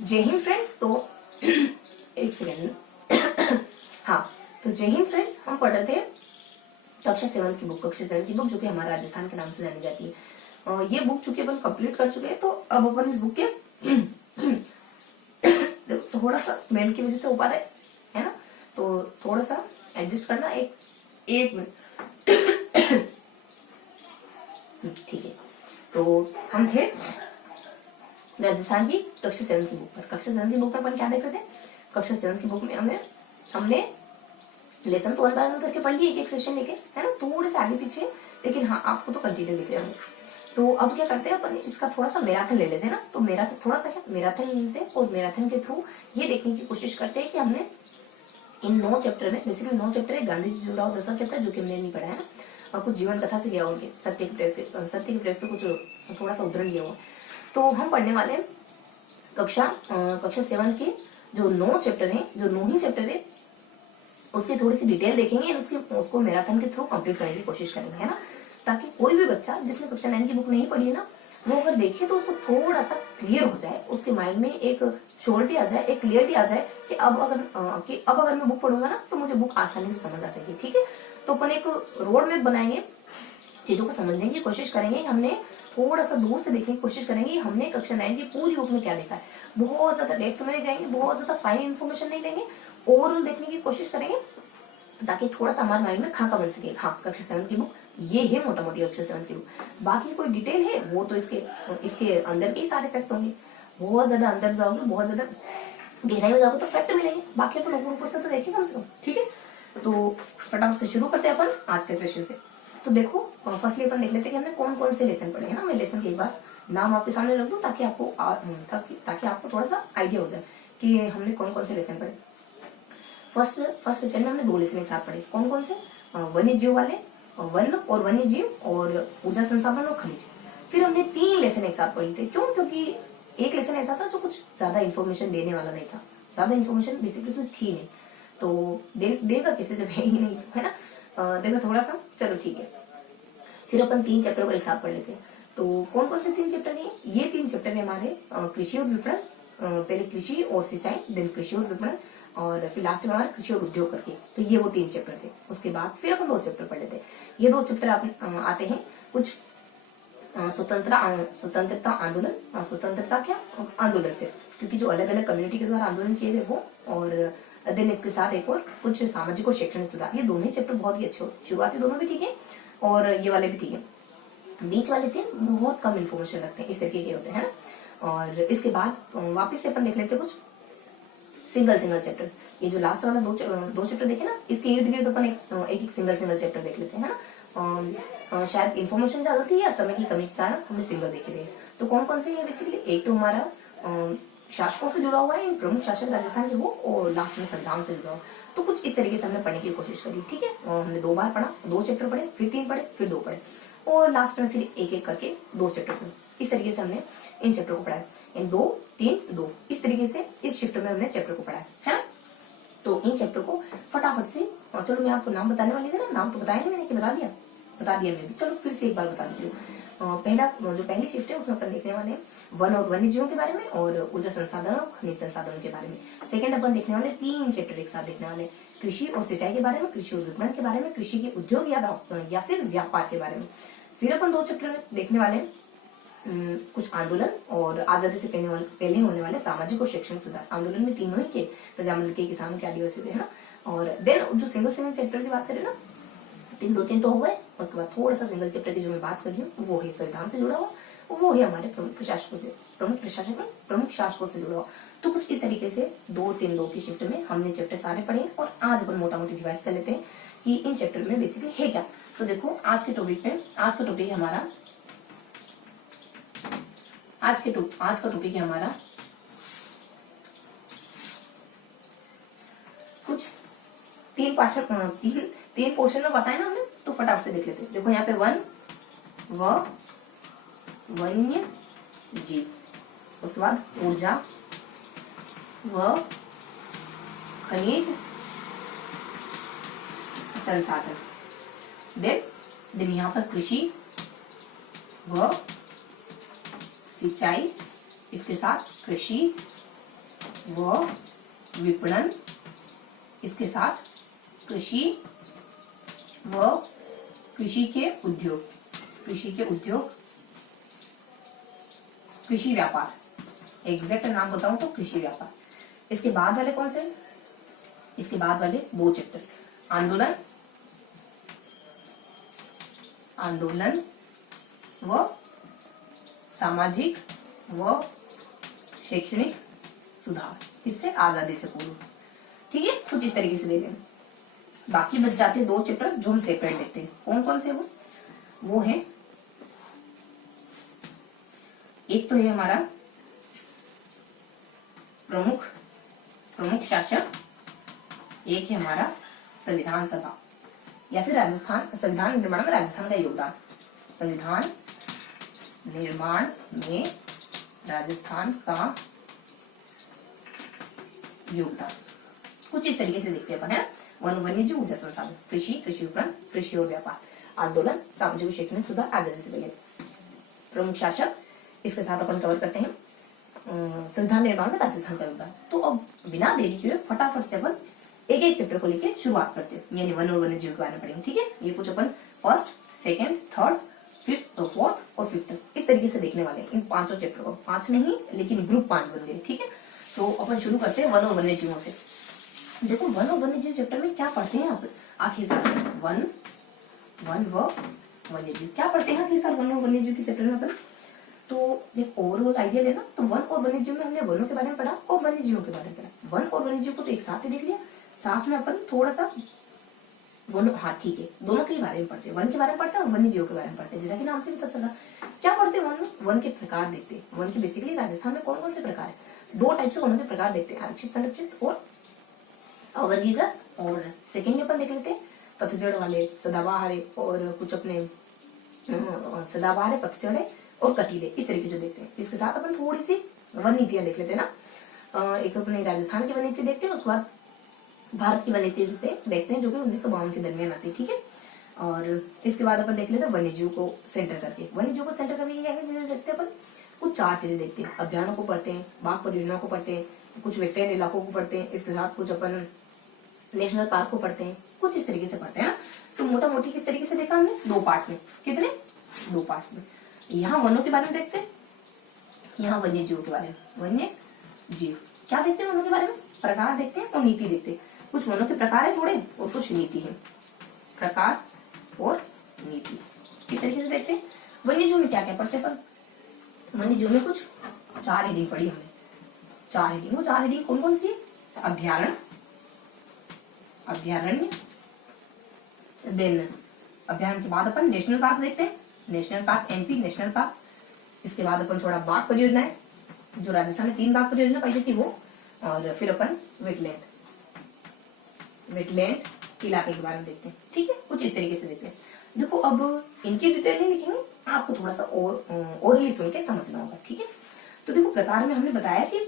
जय हिंद फ्रेंड्स। तो एक सेकेंड। हाँ, तो जय हिंद फ्रेंड्स, हम पढ़ रहे थे कक्षा 7 की बुक, जो कि हमारा राजस्थान के नाम से जानी जाती है। ये बुक चूंकि अपन कंप्लीट कर चुके हैं, तो अब अपन इस बुक के थोड़ा सा स्मेल की वजह से हो पा रहा है ना, तो थोड़ा सा एडजस्ट करना। एक मिनट। ठीक है। तो हम थे राजस्थान की कक्षा 7 की बुक पर। कक्षा 7 की बुक में अपन क्या देख रहे थे? कक्षा 7 की बुक में हमने लेसन तो 1 बाय 1 करके पढ़ लिया, एक सेशन लेके, है ना, थोड़े से आगे पीछे, लेकिन हाँ आपको तो कंटिन्यू दिख रहे होंगे। तो अब क्या करते हैं अपन, इसका थोड़ा सा मैराथन ले लेते हैं ना। तो मैराथन थोड़ा सा क्या मैराथन ले लेते हैं, और मैराथन के थ्रू ये देखने की कोशिश करते हैं कि हमने इन 9 चैप्टर में, बेसिकली 9 चैप्टर है, गांधी जी जुड़ा हुआ 10वां चैप्टर जो कि हमने नहीं पढ़ा है ना, और कुछ जीवन कथा से गया उनके सत्य के प्रयोग से कुछ थोड़ा सा उदाहरण लिया हुआ। तो हम पढ़ने वाले हैं कक्षा 7 के जो 9 चैप्टर हैं, जो 9 ही चैप्टर है, उसकी थोड़ी सी डिटेल देखेंगे, उसको मैराथन के थ्रू कंप्लीट करने की कोशिश करेंगे, है ना, ताकि कोई भी बच्चा जिसने कक्षा 9 की बुक नहीं पढ़ी है ना, वो अगर देखे तो उसको थोड़ा सा क्लियर हो जाए, उसके माइंड में एक श्योरिटी आ जाए, एक क्लियरिटी आ जाए कि अब अगर मैं बुक पढ़ूंगा ना, तो मुझे बुक आसानी से समझ आ सकेगी। ठीक है, तो अपन एक रोड मैप बनाएंगे, चीजों को समझने की कोशिश करेंगे। हमने थोड़ा सा दूर से देखने की कोशिश करेंगे हमने कक्षा 9 की पूरी बुक में क्या देखा है। बहुत ज्यादा डेप्थ में नहीं जाएंगे, बहुत ज्यादा फाइन इन्फॉर्मेशन नहीं लेंगे, ओवरऑल देखने की कोशिश करेंगे, ताकि थोड़ा सा हमारे माइंड में खाका बन सके। हाँ, कक्षा 7 की बुक ये है मोटा मोटी कक्षा 7 की बुक। बाकी कोई डिटेल है वो तो इसके अंदर के ही सारे फैक्ट होंगे। बहुत ज्यादा अंदर जाओगे, बहुत ज्यादा गहराई में जाओगे तो फैक्ट मिलेंगे, बाकी अपन ऊपर ऊपर से तो देखें कम से कम। ठीक है, तो फटाफट से शुरू करते हैं अपन आज के सेशन से। तो देखो, फर्स्टली अपन देख लेते हैं कि हमने कौन कौन से लेसन पढ़े हैं ना। मैं लेसन के एक बार नाम आपके सामने रख दूं, ताकि आपको थोड़ा सा आइडिया हो जाए कि हमने कौन कौन से लेसन पढ़े। फर्स्ट सेशन में हमने 2 लेसन एक साथ पढ़े। कौन कौन से? वन्य जीव वाले, वन और वन्य जीव और ऊर्जा संसाधन और खनिज। फिर हमने 3 लेसन एक साथ पढ़े थे। क्यों? क्योंकि एक लेसन ऐसा था जो कुछ ज्यादा इन्फॉर्मेशन देने वाला नहीं था, ज्यादा इन्फॉर्मेशन बेसिकली उसमें थी नहीं, तो देगा किसे जब है ही नहीं, है ना, देगा थोड़ा सा। चलो ठीक है, फिर अपन 3 चैप्टर को एक साथ पढ़ लेते हैं। तो कौन कौन से 3 चैप्टर हैं? ये 3 चैप्टर है हमारे कृषि और विपणन, पहले कृषि और सिंचाई, देन कृषि और विपणन, और फिर लास्ट में हमारा कृषि और उद्योग करके। तो ये वो 3 चैप्टर थे। उसके बाद फिर अपन 2 चैप्टर पढ़ लेते हैं। ये 2 चैप्टर आते हैं कुछ स्वतंत्रता आंदोलन, स्वतंत्रता क्या आंदोलन से, क्योंकि जो अलग अलग कम्युनिटी के द्वारा आंदोलन किए गए वो, और देन इसके साथ एक और कुछ सामाजिक और शैक्षणिक सुधार। ये दोनों ही चैप्टर बहुत ही अच्छे हो, शुरुआती दोनों भी ठीक है और ये वाले भी ठीक है। बीच वाले 3 बहुत कम इन्फॉर्मेशन रखते हैं, इस तरीके के होते हैं ना। और इसके बाद वापस से अपन देख लेते हैं कुछ सिंगल चैप्टर। ये जो लास्ट वाला दो चैप्टर देखे ना, इसके इर्द गिर्द अपन एक सिंगल चैप्टर देख लेते हैं, है ना। शायद इन्फॉर्मेशन ज्यादा थी या समय की कमी के कारण हमने सिंगल देखे थे। तो कौन कौन से है बेसिकली? एक तो हमारा शासकों से जुड़ा हुआ है, इन प्रमुख शासक राजस्थान के वो, और लास्ट में संविधान से जुड़ा हुआ। तो कुछ इस तरीके से हमने पढ़ने की कोशिश करी। ठीक है, हमने 2 बार पढ़ा, 2 चैप्टर पढ़े, फिर 3 पढ़े, फिर 2 पढ़े, और लास्ट में फिर एक एक करके 2 चैप्टर पढ़े। इस तरीके से हमने इन चैप्टर को पढ़ा है, इन 2 3 2, इस तरीके से इस शिफ्ट में हमने चैप्टर को पढ़ा है ना। तो इन चैप्टर को फटाफट से, चलो मैं आपको नाम बताने वाली थी ना, नाम तो बताया नहीं मैंने कि बता दिया मैं भी, चलो फिर से एक बार बता देती हूँ। पहला जो पहली शिफ्ट है उसमें अपन देखने वाले हैं वन और वन्य जीवों के बारे में, और ऊर्जा संसाधन और खनिज संसाधनों के बारे में। सेकंड अपन देखने वाले 3 चैप्टर एक साथ देखने वाले, कृषि और सिंचाई के बारे में, कृषि और विपणन के बारे में, कृषि के उद्योग या फिर व्यापार के बारे में। फिर अपन 2 चैप्टर में देखने वाले कुछ आंदोलन और आजादी से पहले होने वाले सामाजिक और शैक्षणिक सुधार। आंदोलन में तीनों ही के, प्रजामंडल के, किसानों के, आदिवासियों के, है ना। और देन जो सिंगल चैप्टर की बात करें ना, 3 तो हो गए। उसके बाद थोड़ा सा सिंगल चैप्टर की जो मैं बात कर रही हूँ वो है संविधान से जुड़ा हुआ, वो है हमारे प्रमुख शासकों से जुड़ा हुआ। तो कुछ इस तरीके से 2-3-2 की शिफ्ट में हमने चैप्टर सारे पढ़े, और आज अपन मोटा मोटी रिवाइज कर लेते हैं कि इन चैप्टर में बेसिकली है क्या। तो देखो, आज का टॉपिक है हमारा कुछ 3 पोर्शन में बताया ना हमने, तो फटाफट से देख लेते हैं। देखो यहाँ पे वन्य जीव, उसके बाद ऊर्जा व खनिज संसाधन, देन यहाँ पर कृषि व सिंचाई, इसके साथ कृषि व विपणन, इसके साथ कृषि व कृषि के उद्योग, कृषि के उद्योग, कृषि व्यापार, एग्जैक्ट नाम बताऊं तो कृषि व्यापार। इसके बाद वाले कौन से? इसके बाद वाले दो चैप्टर, आंदोलन, आंदोलन व सामाजिक व शैक्षणिक सुधार, इससे आजादी से पूर्व। ठीक है, कुछ इस तरीके से दे दें। बाकी बच जाते दो चैप्टर जो हम सेपरेट देखते हैं। कौन कौन से? वो है, एक तो है हमारा प्रमुख शासक, एक है हमारा संविधान सभा या फिर राजस्थान, संविधान निर्माण में राजस्थान का योगदान, संविधान निर्माण में राजस्थान का योगदान। कुछ इस तरीके से देखते हैं अपन, है वन वन्य जीव, ऊर्जा संसाधन, कृषि, कृषि उपकरण, कृषि और व्यापार, आंदोलन, सामाजिक शैक्षणिक सुधार, आजादी से पहले, प्रमुख शासक, इसके साथ अपन कवर करते हैं संविधान निर्माण में राजस्थान का योगदान। तो अब बिना देरी किए फटाफट से अपन एक एक चैप्टर को लेके शुरुआत करते हैं, यानी वन और वन्य जीव के बारे में पढ़ेंगे। ठीक है, ये कुछ अपन फर्स्ट, सेकेंड, थर्ड, फिफ्थ, तो फोर्थ और फिफ्थ इस तरीके से देखने वाले इन पांचों चैप्टर को। 5 नहीं लेकिन ग्रुप 5 बन गए। ठीक है, तो अपन शुरू करते हैं वन और वन्य जीवों से। देखो वन और वन्य जीव चैप्टर में क्या पढ़ते हैं आप आखिरकार? वन व वन्य जीव क्या पढ़ते हैं आखिरकार वन और वन्य जीव के चैप्टर में अपन? तो एक ओवरऑल आइडिया लेना, तो वन और वन्य जीव में हमने वनों के बारे में पढ़ा और वन्य जीवों के बारे में पढ़ा। वन और वन्य जीव को तो एक साथ ही देख लिया, साथ में अपन थोड़ा सा दोनों, हाँ ठीक है, दोनों के बारे में पढ़ते हैं, वन के बारे में पढ़ते हैं और वन्य जीव के बारे में पढ़ते हैं। जैसा कि नाम से पता चल रहा क्या पढ़ते हैं वन में? वन के प्रकार देखते हैं। वन के बेसिकली राजस्थान में कौन कौन से प्रकार है? 2 टाइप से वनों के प्रकार देखते हैं, आरक्षित, संरक्षित और अवर्गीकृत। और सेकेंड अपन देख लेते हैं पतझड़ वाले, सदाबहार और कुछ अपने सदाबहार, पतझड़ और कटीले, इस तरीके से देखते हैं। इसके साथ अपन थोड़ी सी वन नीतियां देख लेते हैं ना। एक अपने राजस्थान की वन नीति देखते हैं, उसके बाद भारत की वन नीति देखते हैं जो कि 1952 के दरमियान आती है। ठीक है, और इसके बाद अपन देख लेते हैं वन्य जीव को सेंटर करके। वन्य जीव को सेंटर करके क्या क्या चीजें देखते हैं अपन? कुछ 4 चीजें देखते हैं। अभियानों को पढ़ते हैं, बाघ परियोजनाओं को पढ़ते हैं, कुछ वेटेन इलाकों को पढ़ते हैं, इसके साथ कुछ अपन नेशनल पार्क को पढ़ते हैं, कुछ इस तरीके से पढ़ते हैं। तो मोटा मोटी किस तरीके से देखा हमने? 2 पार्ट्स में। कितने? 2 पार्ट्स में। यहाँ वनों के बारे में देखते हैं, यहाँ वन्य जीवों के बारे में। वन्य जीव क्या देखते हैं? वनों के बारे में प्रकार देखते हैं और नीति देखते हैं। कुछ वनों के प्रकार है थोड़े और कुछ नीति है, प्रकार और नीति इस तरीके से देखते हैं। वन्य जीव में क्या क्या पढ़ते हैं? वन्य जीव में कुछ 4 हेडिंग पढ़ी हमने, 4 हेडिंग। वो 4 हेडिंग कौन कौन सी है? अभ्यारण्य, अभ्यारण्य, देन अभ्यारण्य के बाद अपन नेशनल पार्क देखते हैं, national park, MP national park. इसके बाद अपन थोड़ा बाघ परियोजना है, जो राजस्थान में 3 बाघ परियोजना पाई जाती वो, और फिर अपन वेटलैंड इलाके के बारे में देखते हैं। ठीक है, कुछ इस तरीके से देखते हैं। देखो अब इनकी डिटेल नहीं लिखेंगे, आपको थोड़ा सा और ओरली सुन के समझना होगा। ठीक है, तो देखो प्रकार में हमने बताया कि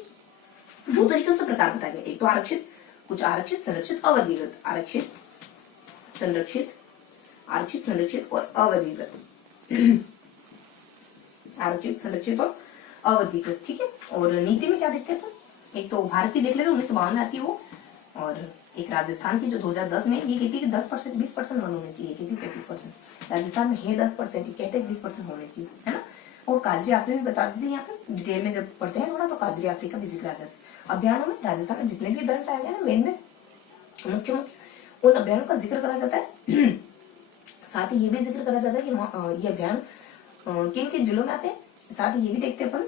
2 तरीकों से प्रकार बताया गया। एक तो आरक्षित, कुछ आरक्षित, संरक्षित, अवर्गीकृत। आरक्षित, संरक्षित, आरक्षित, संरक्षित और अवर्गीकृत। आरक्षित, संरक्षित और अवर्गीकृत। ठीक है, और नीति में क्या देखते हैं अपन? एक तो भारत की देख लेते 1952 में आती है वो, और एक राजस्थान की जो 2010 में ये कहती है कि 10% 20% वन होने चाहिए, कहती 33%। राजस्थान में है 10%, कहते हैं 20% होने चाहिए, है ना। और काजरी आफरी भी बता देते हैं यहाँ पे डिटेल में जब पढ़ते हैं थोड़ा, तो काजरी आफरी का भी जिक्र आ जाता है। अभियानों में राजस्थान में जितने भी अभियान पाए गए ना, मेन में मुख्य उन अभियानों का जिक्र करा जाता है। साथ ही ये भी जिक्र करा जाता है कि ये अभियान किन किन जिलों में आते हैं। साथ ही ये भी देखते हैं अपन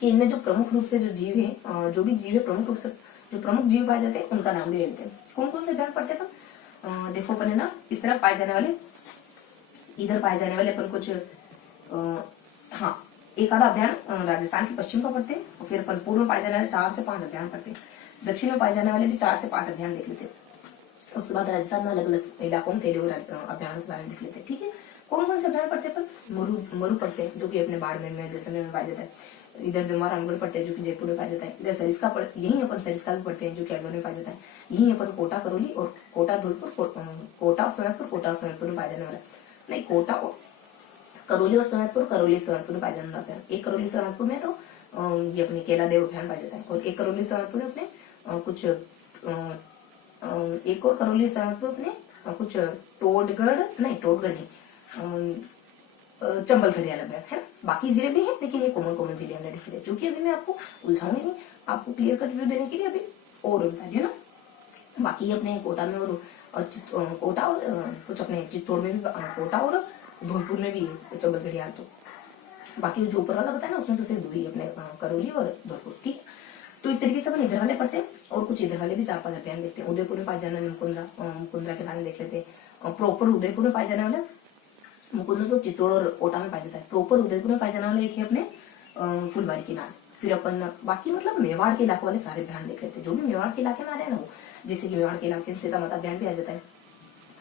कि इनमें जो प्रमुख रूप से जो जीव है, जो भी जीव है प्रमुख रूप से जो प्रमुख जीव पाए जाते हैं उनका नाम भी लेते हैं। कौन कौन से अभियान पढ़ते हैं अपन? देखो अपन है ना, इस तरह पाए जाने वाले, इधर पाए जाने वाले अपन कुछ हाँ एक आधा अभियान राजस्थान के पश्चिम का पढ़ते हैं, और फिर अपन पूर्व में पाए जाने वाले 4 से 5 अभियान पढ़ते हैं। दक्षिण में पाए जाने वाले भी 4 से 5 अभियान देख लेते हैं। उसके बाद राजस्थान में अलग अलग इलाकों में फैले हुए अभियानों के बारे में देख लेते हैं। ठीक है, कौन कौन से अभियान पढ़ते हैं अपन? मरु पढ़ते हैं जो कि अपने बाड़मेर में, जैसलमेर में पाया जाता है। इधर जमुआ रामगढ़ पढ़ते हैं जो कि जयपुर में पाया जाता है। इधर सरिस्का यही अपन सरिस्का भी पढ़ते हैं जो कि अलवर में पाया जाता है। यही अपन कोटा करौली और कोटा धौलपुर, कोटा सोमनाथपुर में पाया जाने वाला, नहीं कोटा करौली और सोमनाथपुर, करौली सोमनाथपुर में पाया जाने वाला है। एक करौली सोमनाथपुर में तो ये अपने केला देव अभियान पाया जाता है। और एक करौली सहमतपुर में अपने कुछ एक और करौली सहमतपुर अपने कुछ टोडगढ़ नहीं चंबल घड़ियाल अभियान है। बाकी जिले भी हैं, लेकिन ये कॉमन जिले हमने देखे थे। क्योंकि अभी मैं आपको उलझाऊंगी नहीं, आपको क्लियर कट व्यू देने के लिए अभी और बता रही हूँ ना। बाकी अपने कोटा में और कोटा और कुछ अपने चित्तौड़ में भी कोटा और धौलपुर में भी चंबल घड़ियाल। तो बाकी जो ऊपर वाला बताया ना उसमें तो सिर्फ दो ही अपने करौली और धौलपुर। ठीक है, तो इस तरीके से अपन इधर वाले पढ़ते हैं और कुछ इधर वाले भी 4-5 अभियान देखते हैं। उदयपुर में पाए जाने वाले मुकुंदरा के बारे में देख लेते हैं। प्रॉपर उदयपुर में पाए जाने वाला मुकुंदरा तो चित्तौड़ और कोटा में पाया जाता है। प्रॉपर उदयपुर में पाए जाने वाला एक है अपने फुलबाड़ी की नाल। फिर अपन बाकी मतलब मेवाड़ के इलाके वाले सारे अभियान देख लेते हैं। जो भी मेवाड़ के इलाके में आ रहे हैं ना वो, जैसे कि मेवाड़ के इलाके में सीता माता अभियान भी आ जाता है।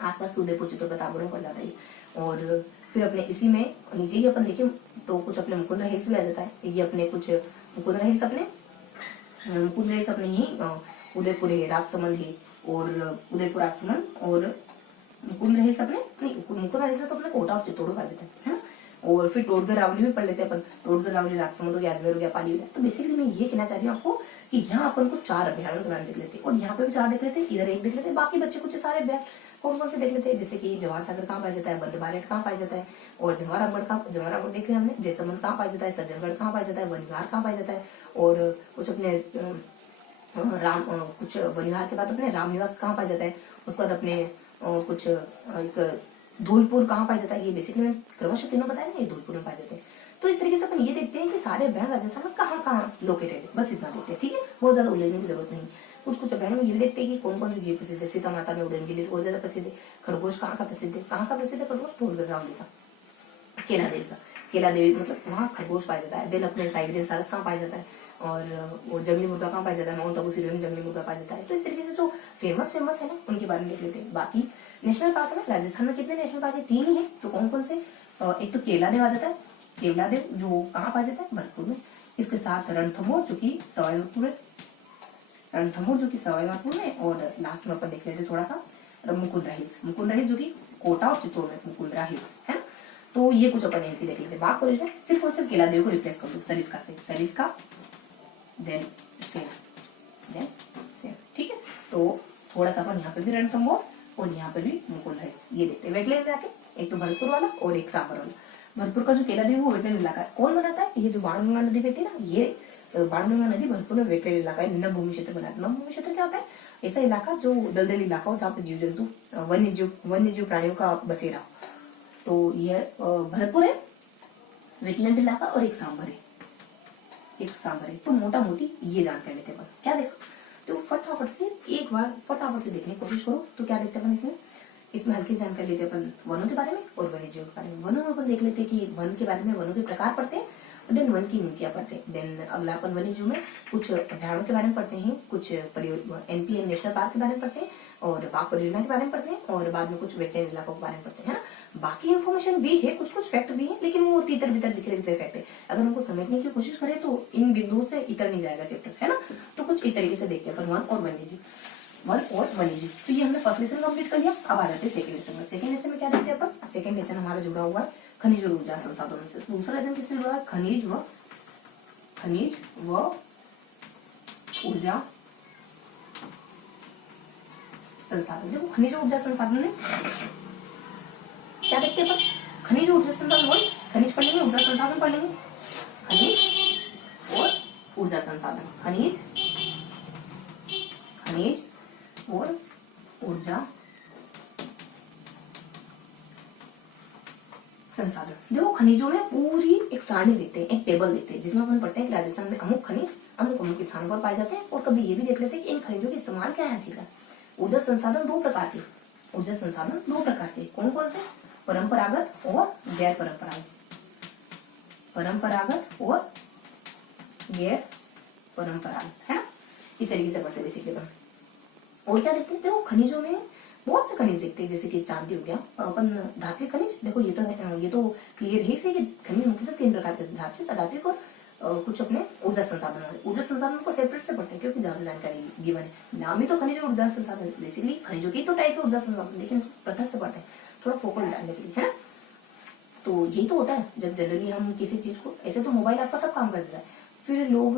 आसपास के उदयपुर चित्तौड़ प्रतापगढ़ में पड़ जाता है। और फिर अपने इसी में नीचे ही अपन देखें तो कुछ अपने मुकुंदरा हिल्स भी आ जाता है। ये अपने कुछ मुकुंदरा हिल्स अपने ही उदयपुर है, राजसमंद है और उदयपुर राजसमंद। और मुकुंदरा हिल्स अपने नहीं, मुकुंदरा हिल्स तो अपने कोटा और चित्तौड़ में आ जाता है ना। और फिर टोडगढ़ रावली में पढ़ लेते हैं अपन। टोडगढ़ रावली राजसमंद हो गया, अजमेर हो गया, पाली हो गया। तो बेसिकली मैं ये कहना चाह रही हूँ आपको कि यहाँ अपन को 4 अभ्यारणों के बारे में देख लेते हैं और यहाँ पे भी 4 देख लेते हैं, इधर 1 देख लेते हैं। बाकी बच्चे कुछ सारे अभ्यारण कौन से देख लेते हैं, जैसे कि जवाहर सागर कहाँ पाया जाता है, बंद भारत कहाँ पाया जाता है, और जवाहर अमर देख लिया हमने। जैसलमेर कहाँ पाया जाता है, सज्जनगढ़ कहाँ पाया जाता है, वन विहार कहाँ पाया जाता है। और कुछ अपने कुछ वन विहार के बाद अपने राम निवास कहाँ पाया जाता है। उसके बाद अपने कुछ एक धौलपुर कहाँ पाया जाता है। ये बेसिकली मैं क्रमशः तीनों बताया ना, ये धौलपुर में पाए जाते हैं। तो इस तरीके से अपन ये देखते हैं कि सारे अभ्यारण राजस्थान में कहाँ कहाँ लोकेटेड है, बस इतना देखते हैं। ठीक है, बहुत ज्यादा उलझने की जरूरत नहीं। कुछ अभ्यारणों में ये भी देखते हैं कि कौन कौन सी जीव प्रसिद्ध है। सीता माता में उदयगिरी बहुत ज्यादा प्रसिद्ध है। खरगोश कहाँ का प्रसिद्ध है, खरगोश टोडगढ़ रावली का। केला देवी मतलब वहाँ खरगोश पाया जाता है। देन अपने साइबेरियन सारस कहाँ पाया जाता है, और वो जंगली मुर्गा कहाँ पाया जाता है, माउंट आबू सिरोही में जंगली मुर्गा पाया जाता है। तो इस तरीके से जो फेमस है ना उनके बारे में देख लेते हैं। बाकी नेशनल पार्क में राजस्थान में कितने नेशनल पार्क है, 3 ही है। तो कौन कौन से, एक तो केला देव आ जाता है। केवला देव जो कहाँ पाया जाता है, भरतपुर में। इसके साथ रणथंभौर जो की सवाई माधोपुर में। और लास्ट में अपन देख लेते थोड़ा सा मुकुंदरा हिल्स जो की कोटा और चित्तौड़ में मुकुंदरा हिल्स है ना। तो ये कुछ अपन यहाँ पे देख लेते। बात करें सिर्फ और सिर्फ केला देव को रिप्लेस कर दो सरिस्का देन सेम। ठीक है, तो थोड़ा सा अपन यहाँ पे भी रणथंभौर और यहाँ पे भी मुकुंदरा हिल्स ये देखते हैं। वेटलैंड जाके एक तो भरतपुर वाला और एक सांभर वाला। भरतपुर का जो केला देव वो वेटलैंड इलाका है। कौन बनाता है, ये जो बाणगंगा नदी बहती है ना, ये बाणगंगा नदी भरतपुर में वेटलैंड इलाका है। नवभूमि क्षेत्र बनाता है। नवभूमि क्षेत्र क्या होता है, ऐसा इलाका जो दलदल इलाका हो जहाँ पे जीव जंतु वन्य जीव प्राणियों का बसेरा। तो ये भरतपुर है, वेटलैंड इलाका, और एक सांभर है। तो मोटा मोटी ये जानकारी लेते हैं। क्या देखो, तो फटाफट से देखने की कोशिश करो। तो क्या देखते हैं इसमें हल्की जानकारी लेते हैं अपन वनों के बारे में और वन्य जीव के बारे में। वनों में अपन देख लेते हैं कि वन के बारे में, वनों के प्रकार पढ़ते हैं, देन वन की नीतियां पढ़ते हैं। देन अगला अपन वन्य जीव में कुछ अभ्यारणों के बारे में पढ़ते हैं, कुछ NPN नेशनल पार्क के बारे में पढ़ते हैं, और बाघ परियोजना के बारे में पढ़ते हैं, और बाद में कुछ वेटलैंड इलाकों के बारे में पढ़ते हैं, है ना। बाकी इन्फॉर्मेशन भी है, कुछ फैक्ट भी है, लेकिन वो तितर बितर बिखरे फैक्ट है। अगर उनको समझने की कोशिश करें तो इन बिंदुओं से इतर नहीं जाएगा चैप्टर, है ना। तो कुछ इस तरीके से देखते हैं अपन वन और वन्य जीव। तो ये हमने फर्स्ट लेसन कंप्लीट कर लिया। अब आ जाते हैं सेकंड लेसन में। सेकंड लेसन में क्या देखते हैं अपन, सेकंड लेसन हमारा जुड़ा हुआ है खनिज और ऊर्जा संसाधनों से। दूसरा लेसन किससे जुड़ा है, खनिज व ऊर्जा संसाधन। देखो खनिज और ऊर्जा संसाधन में क्या देखते हैं अपन, खनिज ऊर्जा संसाधन और खनिज पढ़ लेंगे, ऊर्जा संसाधन पढ़ लेंगे। खनिज और ऊर्जा संसाधन, खनिज और ऊर्जा संसाधन। देखो खनिजों में पूरी एक सारणी देखते हैं, एक टेबल देखते हैं, जिसमें अपन पढ़ते हैं कि राजस्थान में अमुक खनिज अमुक स्थानों पर पाए जाते हैं। और कभी ये भी देख लेते हैं कि इन खनिजों के इस्तेमाल क्या है। ठीक है, ऊर्जा संसाधन दो प्रकार के, कौन कौन से, परंपरागत और गैर परंपरागत। है ना। इस तरीके से पढ़ते बेसिकली। और क्या देखते हैं, देखो खनिजों में बहुत से खनिज देखते हैं, जैसे कि चांदी हो गया, अपन धात्विक खनिज। देखो ये तो क्लियर है कि खनिज मुख्यतः 3 प्रकार के, धात्विक और कुछ अपने ऊर्जा संसाधन को सेपरेट से पढ़ते हैं, क्योंकि ज्यादा जानकारी गिवन है। नाम ही तो खनिज और ऊर्जा संसाधन, बेसिकली खनिजों की तो टाइप है ऊर्जा संसाधन, लेकिन उसको पृथक से पढ़ते हैं थोड़ा फोकस डालने के लिए, है ना। तो यही तो होता है जब जनरली हम किसी चीज को, ऐसे तो मोबाइल आपका सब काम कर देता है, फिर लोग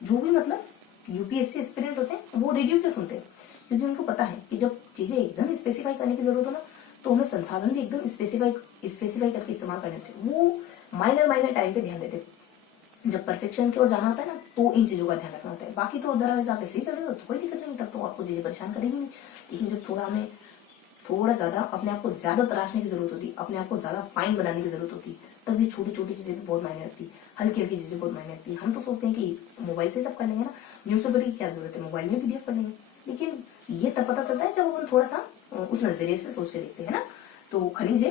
जो भी मतलब यूपीएससी एस्पिरेंट होते हैं वो रेडियो क्यों सुनते हैं? क्योंकि उनको पता है कि जब चीजें एकदम स्पेसिफाई करने की जरूरत हो ना, तो हमें संसाधन भी एकदम स्पेसिफाई करके इस्तेमाल करने होते हैं। वो माइनर टाइम पे ध्यान देते हैं। जब परफेक्शन की ओर जाना होता है ना, तो इन चीजों का ध्यान रखना होता है। बाकी तो अदरवाइज आप ऐसे ही चल रहे हो तो कोई दिक्कत नहीं, तब तो आपको चीजें परेशान करेंगी नहीं। लेकिन जब थोड़ा ज्यादा अपने आप को ज्यादा तराशने की जरूरत होती, अपने आप को ज्यादा फाइन बनाने की जरूरत होती, तब ये छोटी छोटी चीजें भी बहुत मायने रखती, हल्की हल्की चीजें बहुत मायने रखती। हम तो सोचते हैं कि मोबाइल से सब कर लेंगे ना, न्यूज़पेपर की क्या जरूरत है, मोबाइल में पीडीएफ कर लेंगे। लेकिन ये तब पता चलता है जब अपन थोड़ा सा उस नजरिए से सोच के देखते हैं ना। तो खनिज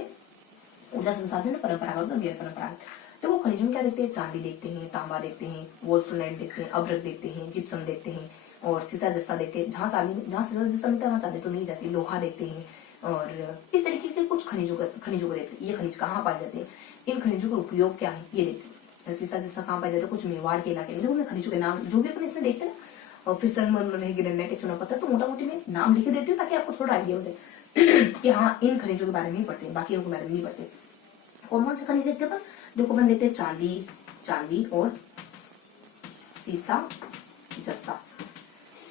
ऊर्जा संसाधन, परंपरागत और गैर परंपरागत। तो वो खनिजों में क्या देखते हैं? चांदी देखते हैं, तांबा देखते हैं, वोल्फ्राइट देखते हैं, अभ्रक देखते हैं, जिप्सम देखते हैं और सीसा जस्ता देखते हैं। जहाँ सीसा जस्ता मिलता है वहाँ चांदी तो नहीं जाती। लोहा देखते हैं और इस तरीके के कुछ खनिजों को देखते हैं। ये खनिज कहाँ पाए जाते हैं, इन खनिजों का उपयोग क्या है, ये देखते हैं। सीसा जस्ता कहाँ पाया जाता है? कुछ मेवाड़ के इलाके में। देखो मैं खनिजों के नाम जो भी अपन इसमें देखते हैं ना, और फिर संगमरमर है, ग्रेनाइट, चूना पत्थर, तो मोटा मोटी में नाम लिख देती हूँ ताकि आपको थोड़ा आइडिया हो जाए कि हाँ इन खनिजों के बारे में ही पढ़ते हैं, बाकी के बारे में नहीं पढ़ते। कौन कौन से खनिज देखते हैं? देखो अपन देखते हैं चांदी और सीसा जस्ता,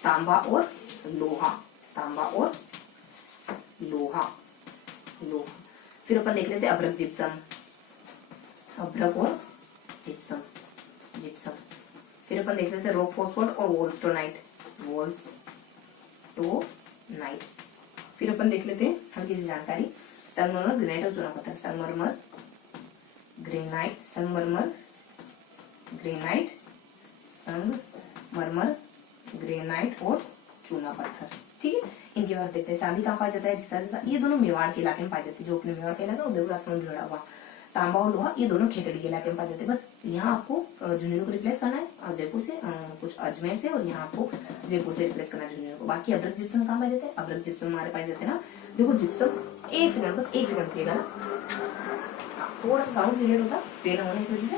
तांबा और लोहा, फिर अपन देख लेते हैं अभ्रक और जिप्सम। फिर अपन देख लेते हैं रॉक फॉस्फोर और वोल्स्टोनाइट। फिर अपन देख लेते हैं हल्की सी जानकारी, संगमरमर, ग्रेनाइट और चूना पत्थर। संगमरमर, ग्रेनाइट और चूना पत्थर। ठीक है, इनके बाद देखते हैं चांदी कहाँ पाया जाता है? जिसा ये दोनों मेवाड़ के इलाके में पाई जाती है, जो अपने मेवाड़ के इलाका उदयपुर राजसमंद जुड़ा हुआ। तांबा और लोहा ये दोनों खेतड़ी के इलाके में पाए जाते हैं। बस यहाँ आपको झुंझुनू को रिप्लेस करना है जयपुर से, कुछ अजमेर से, और यहाँ आपको जयपुर से रिप्लेस करना है झुंझुनू को। बाकी अभ्रक जिप्सम कहाँ पाए जाते हैं? अभ्रक जिप्सम हमारे पाए जाते हैं ना, देखो जिप्सम, एक सेकंड रुकिएगा ना, थोड़ा सा साउंड क्लियर होगा फेल होने इस वजह से।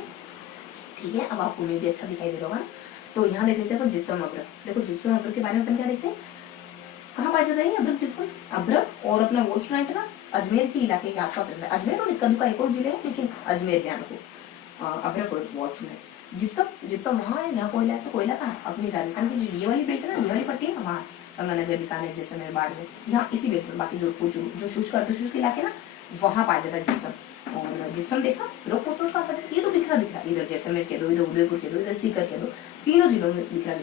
ठीक है, अब आपको में भी अच्छा दिखाई दे रहा होगा ना। तो यहाँ देख लेते हैं जिप्सम अभ्रक। देखो जिप्सम अभ्रक के बारे में अपन क्या देखते हैं, कहाँ पाया जाता है अभ्रक जिप्सम? अभ्रक और अपना वोल्फ्राइट ना अजमेर के इलाके के आसपास रहता है। अजमेर और कभी एक और जिले है, लेकिन अजमेर ध्यान रखो। अभ्रक और वोल्फ्राइट। जिप्सम वहाँ है जहाँ कोयला है। तो कोयला कहाँ? अपनी राजस्थान की ये वाली बेल्ट है ना, ये वाली पट्टी है वहाँ, गंगानगर, बीकानेर, जैसलमेर, बाड़मेर, यहाँ इसी बेल्ट में। बाकी जोधपुर जो शुष्क इलाके ना, वहाँ पाया जाता है जिप्सम। और जिप्सम देखा, रॉक फॉस्फोरेट कहाँ पाया जाता है? ये तो बिखरा इधर जैसलमेर के दो, इधर उदयपुर के दो, इधर सीकर के दो, तीनों जिलों में बिखरा।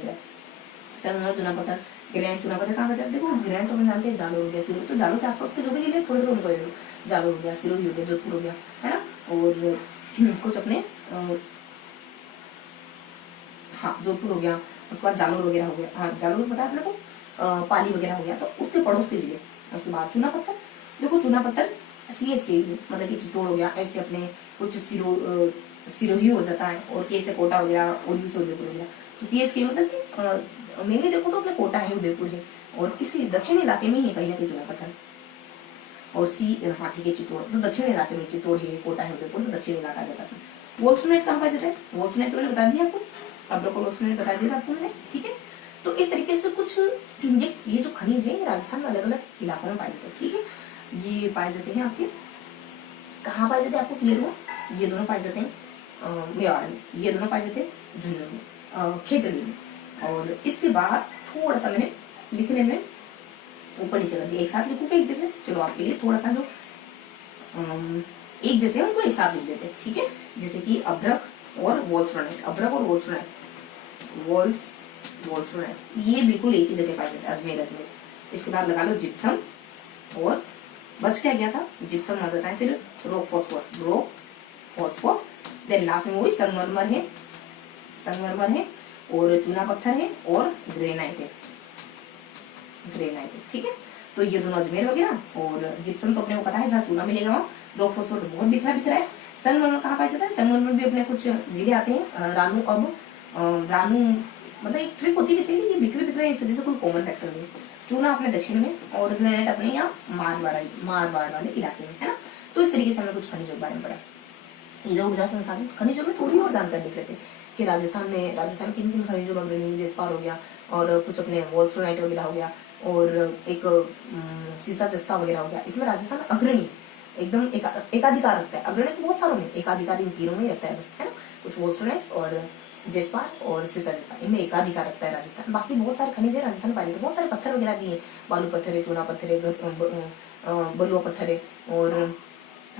संगमरमर, चूना पत्थर, ग्रेनाइट, चूना पत्थर कहाँ पाया जाता है? देखो ग्रेनाइट तो हम जानते हैं, जालोर हो गया, सिरोही। तो जालोर के आसपास के जो भी जिले थोड़े उनको जालोर हो गया, सिरोही हो गया, जोधपुर हो गया, है ना। और कुछ अपने जोधपुर हो गया, उसके बाद जालोर वगैरह हो गया। हाँ, जालोर पता है अपने को, पाली वगैरह हो गया, तो उसके पड़ोस के जिले। उसके बाद चूना पत्थर, देखो चूना पत्थर CSK मतलब कि चित्तौड़ हो गया, ऐसे अपने कुछ सिरोही हो जाता है, और के से कोटा वगैरह, और यू से उदयपुर हो गया। तो CSK मतलब कि मेनली देखो तो अपने कोटा है, उदयपुर है, और इसी दक्षिण इलाके में ही कहीं ना कहीं चूना पत्थर। और हाँ ठीक है, चित्तौड़ तो दक्षिण इलाके में, चित्तौड़ है, कोटा है, उदयपुर तो दक्षिण इलाका जाता है। वोल्फ्राइट कहाँ पाया जाता है? वोल्फ्राइट तो मैंने बता दिया आपको, अभ्रक और वोल्फ्राइट बता दिया आपको मैंने। ठीक है, तो इस तरीके से कुछ ये जो खनिज है राजस्थान में अलग अलग इलाकों में पाए जाते हैं। ठीक है, ये पाए जाते हैं आपके कहाँ पाए जाते हैं? आपको क्लियर हुआ? ये दोनों पाए जाते हैं मेवाड़ में, ये दोनों पाए जाते हैं झुंझुनू में, खेतड़ी में। और इसके बाद थोड़ा सा मैंने लिखने में ऊपर नीचे कर दिया, एक साथ लिखूंगा एक जैसे। चलो आपके लिए थोड़ा सा जो एक जैसे उनको एक साथ लिख देते हैं। ठीक है, जैसे कि अभ्रक और वोल्फ्राइट, ये बिल्कुल एक ही जगह पाए जाते हैं, अजमेर। इसके बाद लगा लो जिप्सम, और बच क्या गया था? जिप्सम आ जाता है, फिर रॉक फॉस्फोर, देन लास्ट में वही संगमरमर है, और चूना पत्थर है, और ग्रेनाइट है। ठीक है, तो ये दोनों अजमेर वगैरह, और जिप्सम तो अपने को पता है जहाँ चूना मिलेगा वहाँ। रॉक फॉस्फोर बहुत बिखरा है। संगमरमर कहाँ पाया जाता है? संगमरमर भी अपने कुछ जिले आते हैं, रानू मतलब एक ट्रिक होती है, ये बिखरे इस वजह से कोई कॉमन फैक्टर नहीं। चूना अपने दक्षिण में, और ग्रेनाइट अपने यहाँ मारवाड़ वाले इलाके में, है ना। तो इस तरीके से हमने कुछ खनिजों के बारे में पढ़ा। इधर ऊर्जा संसाधन खनिजों में थोड़ी और जानकारी देख लेते हैं कि राजस्थान किन खनिजों में अग्रणी, जेस्पार हो गया, और कुछ अपने वोल्फ्राइट वगैरह हो गया, और एक सीसा जस्ता वगैरह हो गया। इसमें राजस्थान अग्रणी एकदम एकाधिकार रखता है। अग्रणी तो बहुत सारों में, एकाधिकार इन तीनों में ही रखता है बस, है ना। कुछ वोल्फ्राइट और जेस्पार और सीसा जेस्पार, इनमें एकाधिकार रखता है राजस्थान। बाकी बहुत सारे खनिज है राजस्थान पाए जाते, बहुत सारे पत्थर वगैरह भी है, बालू पत्थर है, चूना पत्थर है, बलुआ पत्थर है और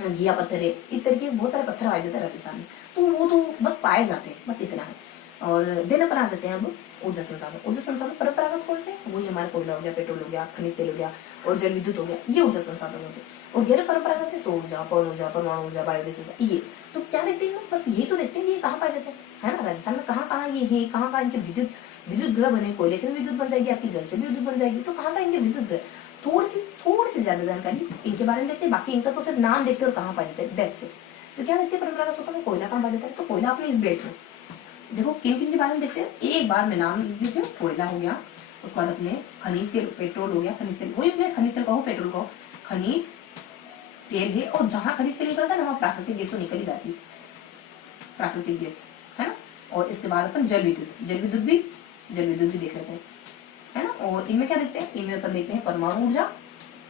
घिया पत्थर है, इस तरह के बहुत सारे पत्थर पाए जाते हैं राजस्थान में। तो वो तो बस पाए जाते हैं, बस इतना है। और दिन अपन आ जाते हैं अब ऊर्जा संसाधन। ऊर्जा संसाधन परंपरागत कौन से, वही हमारा कोयला हो गया, पेट्रोल हो गया, खनिज तेल हो गया और जल विद्युत हो गया, ये ऊर्जा संसाधन होते हैं। और गैर परंपरागत है सौर ऊर्जा, पवन ऊर्जा, परमाणु ऊर्जा, बायोगैस ऊर्जा, ये तो क्या देखते हैं, बस ये तो देखते हैं ये कहाँ पाए जाते हैं, है ना, राजस्थान में कहाँ कहाँ ये है, कहाँ कहाँ इनके विद्युत विद्युत ग्रह बने, कोयले से भी विद्युत बन जाएगी आपकी, जल से भी विद्युत बन जाएगी, तो कहाँ कहाँ इनके विद्युत ग्रह, थोड़ी सी ज्यादा जानकारी इनके बारे में देखते हैं। बाकी इनका तो सिर्फ नाम देखते हैं और कहाँ पाए जाते हैं, दैट्स इट। तो क्या देखते हैं परंपरागत स्रोतों में कोयला कहाँ पाया जाता है, तो कोयला अपने इस बेल्ट में, देखो किन किन के बारे में देखते हैं, एक बार में नाम लिख दीजिए, कोयला हो गया, उसके बाद अपने खनिज तेल, पेट्रोल हो गया, खनिज तेल, वही अपने खनिज तेल कहो, पेट्रोल कहो, खनिज तेल है, और जहां खनिज तेल निकलता है ना वहां प्राकृतिक गैस तो निकल ही जाती है, प्राकृतिक गैस, है ना। और इसके बाद अपन जल विद्युत भी देख लेते हैं, है ना। और इनमें क्या देखते हैं, इनमें अपन देखते हैं परमाणु ऊर्जा,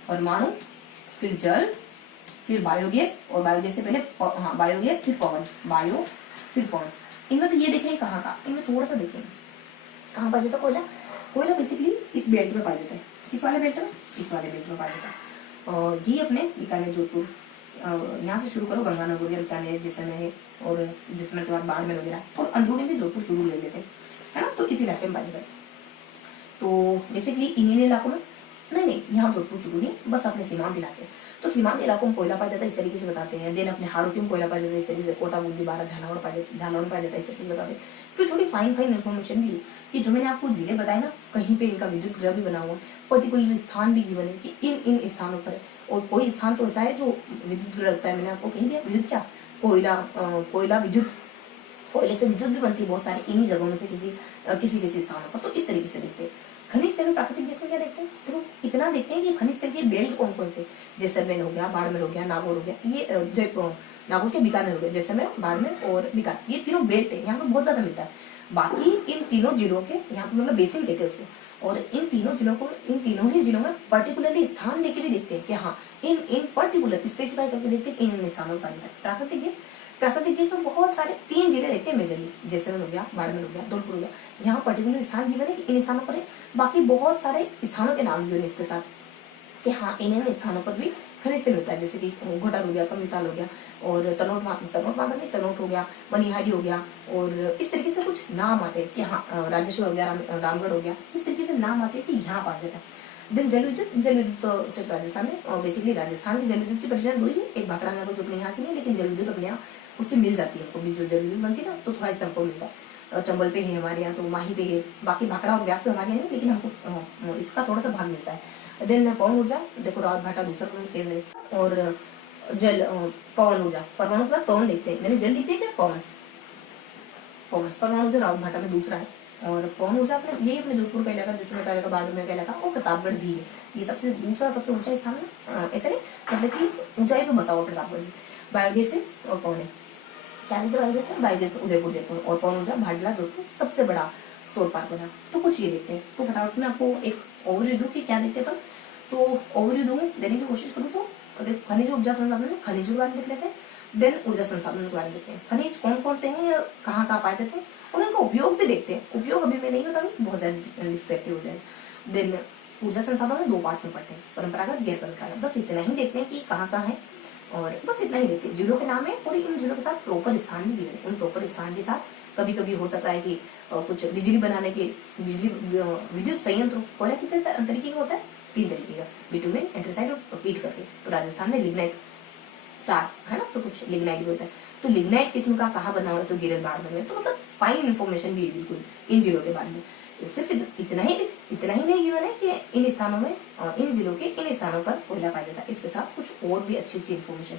परमाणु, फिर जल, फिर बायोगैस, और बायोगैस से पहले हाँ बायोगैस, फिर पवन, बायो फिर पवन। इनमें तो ये देखेंगे कहाँ का, इनमें थोड़ा सा देखेंगे कहाँ पाया जाता है कोयला। कोयला बेसिकली इस बेल्ट में पाया जाता है, किस वाले बेल्ट में, इस वाले बेल्ट में पाया जाता है। और ये अपने बीकानेर, जोधपुर, यहाँ से शुरू करो, गंगानगर, बीकानेर, जैसलमेर और जैसलमेर के बाद बाड़मेर वगैरह, और अंदरूनी में जोधपुर चूरू ले लेते हैं, है ना। तो इस इलाके में पाया जाता है। तो बेसिकली इन्हीं इलाकों में, नहीं यहाँ जोधपुर चूरू नहीं, बस अपने सीमांत इलाके, तो सीमांत इलाकों में कोयला पाया जाता है, इस तरीके से बताते हैं। देन अपने हाड़ोती में कोयला पाया जाता है, इस तरीके से, कोटा, बूंदी, बारा, झालावाड़ पाया जाता है, इस तरीके से बताते हैं। फिर थोड़ी फाइन इन्फॉर्मेशन भी, कि जो मैंने आपको जिले बताए ना, कहीं पे इनका विद्युत गृह भी बना हुआ है, पर्टिकुलर स्थान भी गिवन है कि इन स्थानों पर, और कोई स्थान तो ऐसा है जो विद्युत गृह रखता है, मैंने आपको कहीं दिया विद्युत क्या, कोयला विद्युत, कोयले से विद्युत भी बनती है बहुत सारी इन्हीं जगहों में से किसी स्थानों पर। तो इस तरीके से देखते हैं। खनिज तेल, प्राकृतिक गैस में क्या देखते हैं, तो इतना देखते हैं कि खनिज तेल के बेल्ट कौन कौन से, जैसलमेर हो गया, बाड़मेर हो गया, नागौर हो गया, ये जयपुर, नागौर के बीकानेर हो गया, जैसलमेर, बाड़मेर और बीकानेर, ये तीनों बेल्ट है, यहाँ पर बहुत ज्यादा मिलता है। बाकी इन तीनों जिलों के, यहाँ पर मतलब बेसिन कहते हैं उसको, और इन तीनों ही जिलों में पर्टिकुलरली स्थान लेके भी देखते हैं कि हाँ इन पर्टिकुलर स्पेसिफाई करके देखते हैं इन स्थानों पर पाया जाता है प्राकृतिक गैस में बहुत सारे 3 जिले देखते हैं मेजरली, जैसलमेर हो गया, बाड़मेर हो गया, धौलपुर हो गया, यहाँ पर्टिकुलर स्थान गिवन है कि इन स्थानों पर है। बाकी बहुत सारे स्थानों के नाम भी है इसके साथ कि हाँ इन स्थानों पर भी खनिज तेल मिलता है, जैसे कि घोटाल हो गया, कमताल हो गया, और तनोट हो गया, मनिहारी हो गया, और इस तरीके से कुछ नाम आते हैं कि हाँ राजेश्वर हो गया, रामगढ़ हो गया, इस तरीके से नाम आते हैं कि यहाँ पाया जाता है। देन जल विद्युत तो सिर्फ राजस्थान में, और बेसिकली राजस्थान की जल विद्युत की परेशानी हुई है, एक भाखड़ा नगर जो अपने यहाँ की नहीं, लेकिन जल विद्युत अपने यहाँ उससे मिल जाती है, हमको भी जो जल विद्युत बनती है ना, तो थोड़ा इससे हमको मिलता है। चंबल पे है हमारे यहाँ, तो माही पे है, बाकी भाखड़ा और व्यास पे हमारे यहाँ नहीं, लेकिन हमको इसका थोड़ा सा भाग मिलता है। देन पवन ऊर्जा, देखो रावत भाटा दूसरा केंद्र है, और जल पवन ऊर्जा, परमाणु के बाद पवन देखते हैं, मैंने जल लिखते हैं क्या, पवन, परमाणु ऊर्जा रावत भाटा में दूसरा है, और पवन ऊर्जा अपने यही अपने जोधपुर का इलाका, जैसे का इलाका, बाड़मेर का इलाका और प्रतापगढ़ भी है, ये दूसरा सबसे ऊंचा स्थान है, ऐसा नहीं मतलब कि ऊंचाई पे बसा हुआ प्रतापगढ़ भी। बायोगैस है और पवन है, क्या देखते हैं बायोगैस में, बायोगैस उदयपुर जयपुर, और पवन ऊर्जा भाडला जोधपुर सबसे बड़ा सौर पार्क बना। तो कुछ ये देखते हैं, तो फटाफट से मैं आपको एक ओवरव्यू दूं कि क्या देखते हैं अपन, तो ओवरव्यू दूं देने की कोशिश करूँ तो खनिज ऊर्जा संसाधन, खनिज के बारे में देख लेते हैं। देन ऊर्जा संसाधन के बारे में देखते हैं, खनिज कौन कौन से हैं, कहाँ कहाँ पाए जाते हैं, और उनका उपयोग भी देखते हैं। उपयोग अभी मैं नहीं बताऊंगी, बहुत ज्यादा डिस्क्रिप्टिव हो जाए। देन ऊर्जा संसाधन में 2 पार्ट्स में पढ़ते हैं, परंपरागत, गैर परंपरागत, बस इतना ही देखते हैं कि कहाँ कहाँ है, और बस इतना ही देखते हैं। जिलों के नाम है, और इन जिलों के साथ प्रॉपर स्थान भी दिए, उन प्रॉपर स्थान के साथ कभी कभी हो सकता है कि कुछ बिजली बनाने के, विद्युत संयंत्र कोयला कितने तरीके का होता है, 3 तरीके का, बिटुमेन, एंथ्रासाइट और पीट करके। तो राजस्थान में लिग्नाइट 4 है ना, तो कुछ लिग्नाइट भी होता है। तो लिग्नाइट किस्म का कहाँ बना हुआ है, तो गिरल बाड़मेर में। तो मतलब फाइन इन्फॉर्मेशन भी है बिल्कुल इन जिलों के बारे में। सिर्फ इतना ही नहीं गिवन है कि इन स्थानों में, इन जिलों के इन स्थानों पर कोयला पाया जाता है, इसके साथ कुछ और भी अच्छी इन्फॉर्मेशन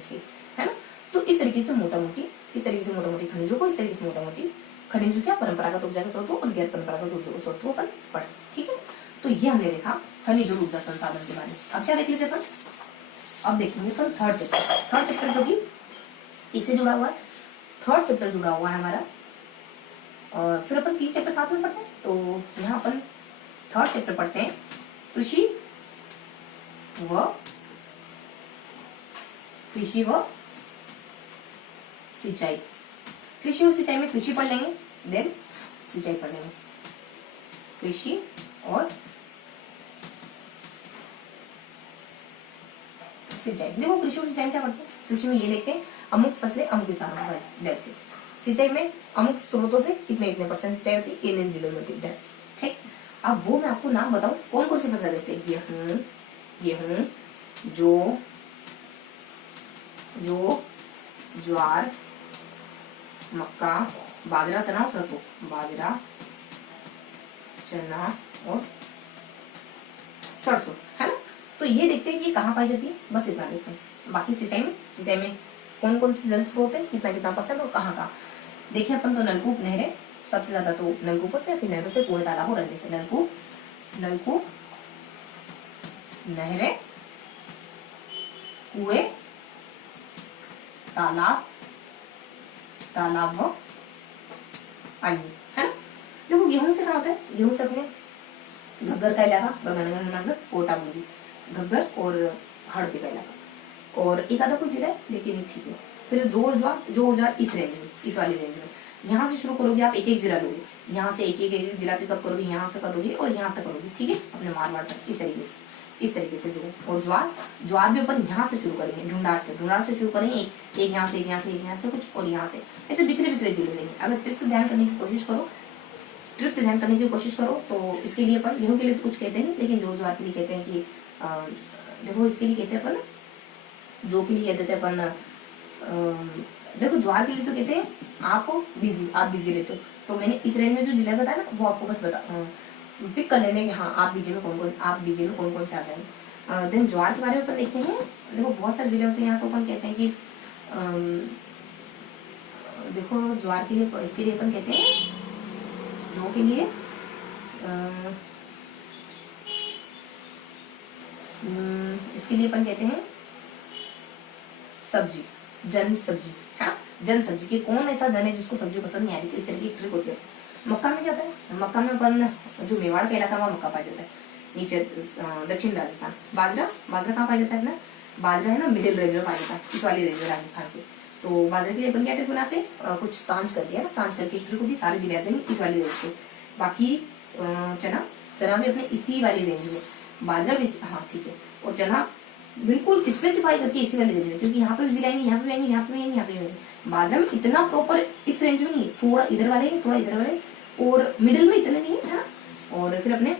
है ना। तो इस तरीके से मोटा मोटी खनिजों को, इस तरीके से मोटा मोटी खनिजों क्या, परंपरागत ऊर्जा के स्रोतों और गैर परंपरागत ऊर्जा के स्रोतों पर पढ़, ठीक है। तो ये हमने देखा खनिज और ऊर्जा संसाधन के बारे में। अब क्या देख लीजिए अपन, अब देखेंगे अपन थर्ड चैप्टर जो कि इससे जुड़ा हुआ है, थर्ड चैप्टर जुड़ा हुआ है हमारा, और फिर अपन 3 चैप्टर साथ में पढ़ते हैं। तो यहाँ अपन थर्ड चैप्टर पढ़ते हैं, कृषि व सिंचाई। कृषि और सिंचाई में कृषि पढ़ लेंगे, देन सिंचाई पढ़ने में, कृषि और सिंचाई। देखो कृषि और सिंचाई में क्या पढ़ते हैं, कृषि में ये देखते हैं अमुक फसलें अमुक किसानों को, दैट्स इट। सिंचाई में अमुक स्रोतों से इतने इतने परसेंट सिंचाई होती है, इन जिलों में होती है, दैट्स इट। ठीक, अब वो मैं आपको नाम बताऊं कौन कौन सी फसल देखते हैं, गेहूं, जो ज्वार, मक्का, बाजरा, चना और सरसों, बाजरा, चना और सरसों, है ना। तो ये देखते हैं कि ये कहाँ पाई जाती है, बस इतना देखते हैं। बाकी सिंचाई में कौन कौन से जल स्रोत है, कितना कितना परसेंट और कहाँ कहाँ। देखिए अपन तो नलकूप, नहरें, सबसे ज्यादा तो नलकूपों से, फिर नहरों से, कुएं, तालाब और नदी से। नलकूप, नहरें, कुएं, तालाब व अन्य, है ना। देखो गेहूं से क्या होता है, गेहूं से अपने घग्गर का इलाका, गगनगर, कोटा बूंदी, घग्गर और हड़ौती का इलाका, और एक आधा कोई जिला है लेकिन ठीक है। फिर जोर ज्वार इस रेंज में, इस वाली रेंज में। यहाँ से शुरू करोगे आप, एक एक जिला लोगे, यहाँ से एक एक जिला पिकअप करोगे, यहाँ से करोगे और यहाँ तक करोगे, ठीक है, अपने मारवाड़ तक, इस तरीके से जो। और ज्वार भी अपन यहाँ से शुरू करेंगे, ढूंढार से शुरू करेंगे, एक यहाँ से कुछ, और यहाँ से ऐसे बिखरे जिले लेंगे। अगर ट्रिक से ध्यान करने की कोशिश करो तो इसके लिए अपन, गेहूं के लिए तो कुछ कहते नहीं, लेकिन जो ज्वार के लिए कहते हैं कि देखो इसके लिए कहते हैं अपन, जो के लिए कहते थे अपन, देखो ज्वार के लिए तो कहते हैं आप बिजी रहते हो, तो मैंने इस रेंज में जो जिला बताया ना वो आपको बस पिक कर लेने कि हाँ आप बीजे में कौन कौन से आ जाएंगे। देन ज्वार के बारे में अपन देखते हैं, देखो बहुत सारे जिले होते हैं यहाँ, तो अपन कहते हैं कि देखो ज्वार के लिए, इसके लिए अपन कहते हैं, जो के लिए इसके लिए अपन कहते हैं सब्जी, जन सब्जी, है जन सब्जी। के कौन ऐसा जन है जिसको सब्जी पसंद नहीं आ रही, तो इस तरह की ट्रिक होती है। मक्का में क्या होता है, मक्का में अपन जो मेवाड़ का इलाका वहाँ मक्का पाया जाता है, नीचे दक्षिण राजस्थान। बाजरा कहाँ पाया जाता है अपना, बाजरा है ना मिडिल रेंज में पाया जाता है, इस वाली रेंज में राजस्थान की। तो बाजरे के लिए अपन क्या ट्रिक बनाते हैं, कुछ सांझ करके, है ना, सांझ करके ट्रिक होती है, सारे जिले आ जाएंगे इस वाली रेंज पे। बाकी चना भी अपने इसी वाली रेंज में, बाजरा भी, हाँ ठीक है, और चना बिल्कुल स्पेसिफाई करके इसी वाली रेंज में, क्योंकि यहाँ पे भी जिले आएंगे, यहाँ पे भी आएंगे, यहाँ पे भी आएंगे, यहाँ पे भी आएंगे। बाजरा में इतना प्रॉपर इस रेंज में नहीं है, थोड़ा इधर वाले, और मिडिल में इतने नहीं है ना। और फिर अपने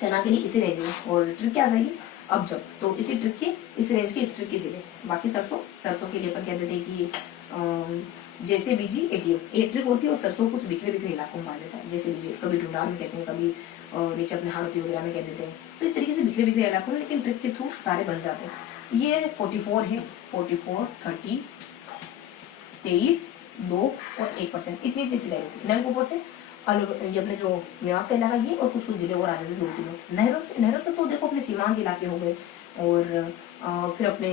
चना के लिए इसी रेंज में, और ट्रिक क्या आ जाएगी अब जब, तो इसी ट्रिक के, इस रेंज के, इस ट्रिक के जिले। बाकी सरसों के लिए अपन कह देते हैं कि जैसे बीजी एटीएम, एक ट्रिक होती है, और सरसों कुछ बिखरे इलाकों में पाया जाता है, जैसे बीजी, कभी ढूंढार में कहते हैं, कभी नीचे अपने हाड़ौती वगैरह में कह देते हैं। तो इस तरीके से बिखरे इलाकों में, लेकिन ट्रिक के थ्रू सारे बन जाते हैं। ये 44 है, 44, 30, 23, 2 और 1%, इतनी सिंचाई होती है। नलकूपों से ये अपने जो मेवात का इलाका ये, और कुछ जिले और आ जाते हैं, 2-3। नहरों से तो देखो अपने सीमांत इलाके हो गए, और फिर अपने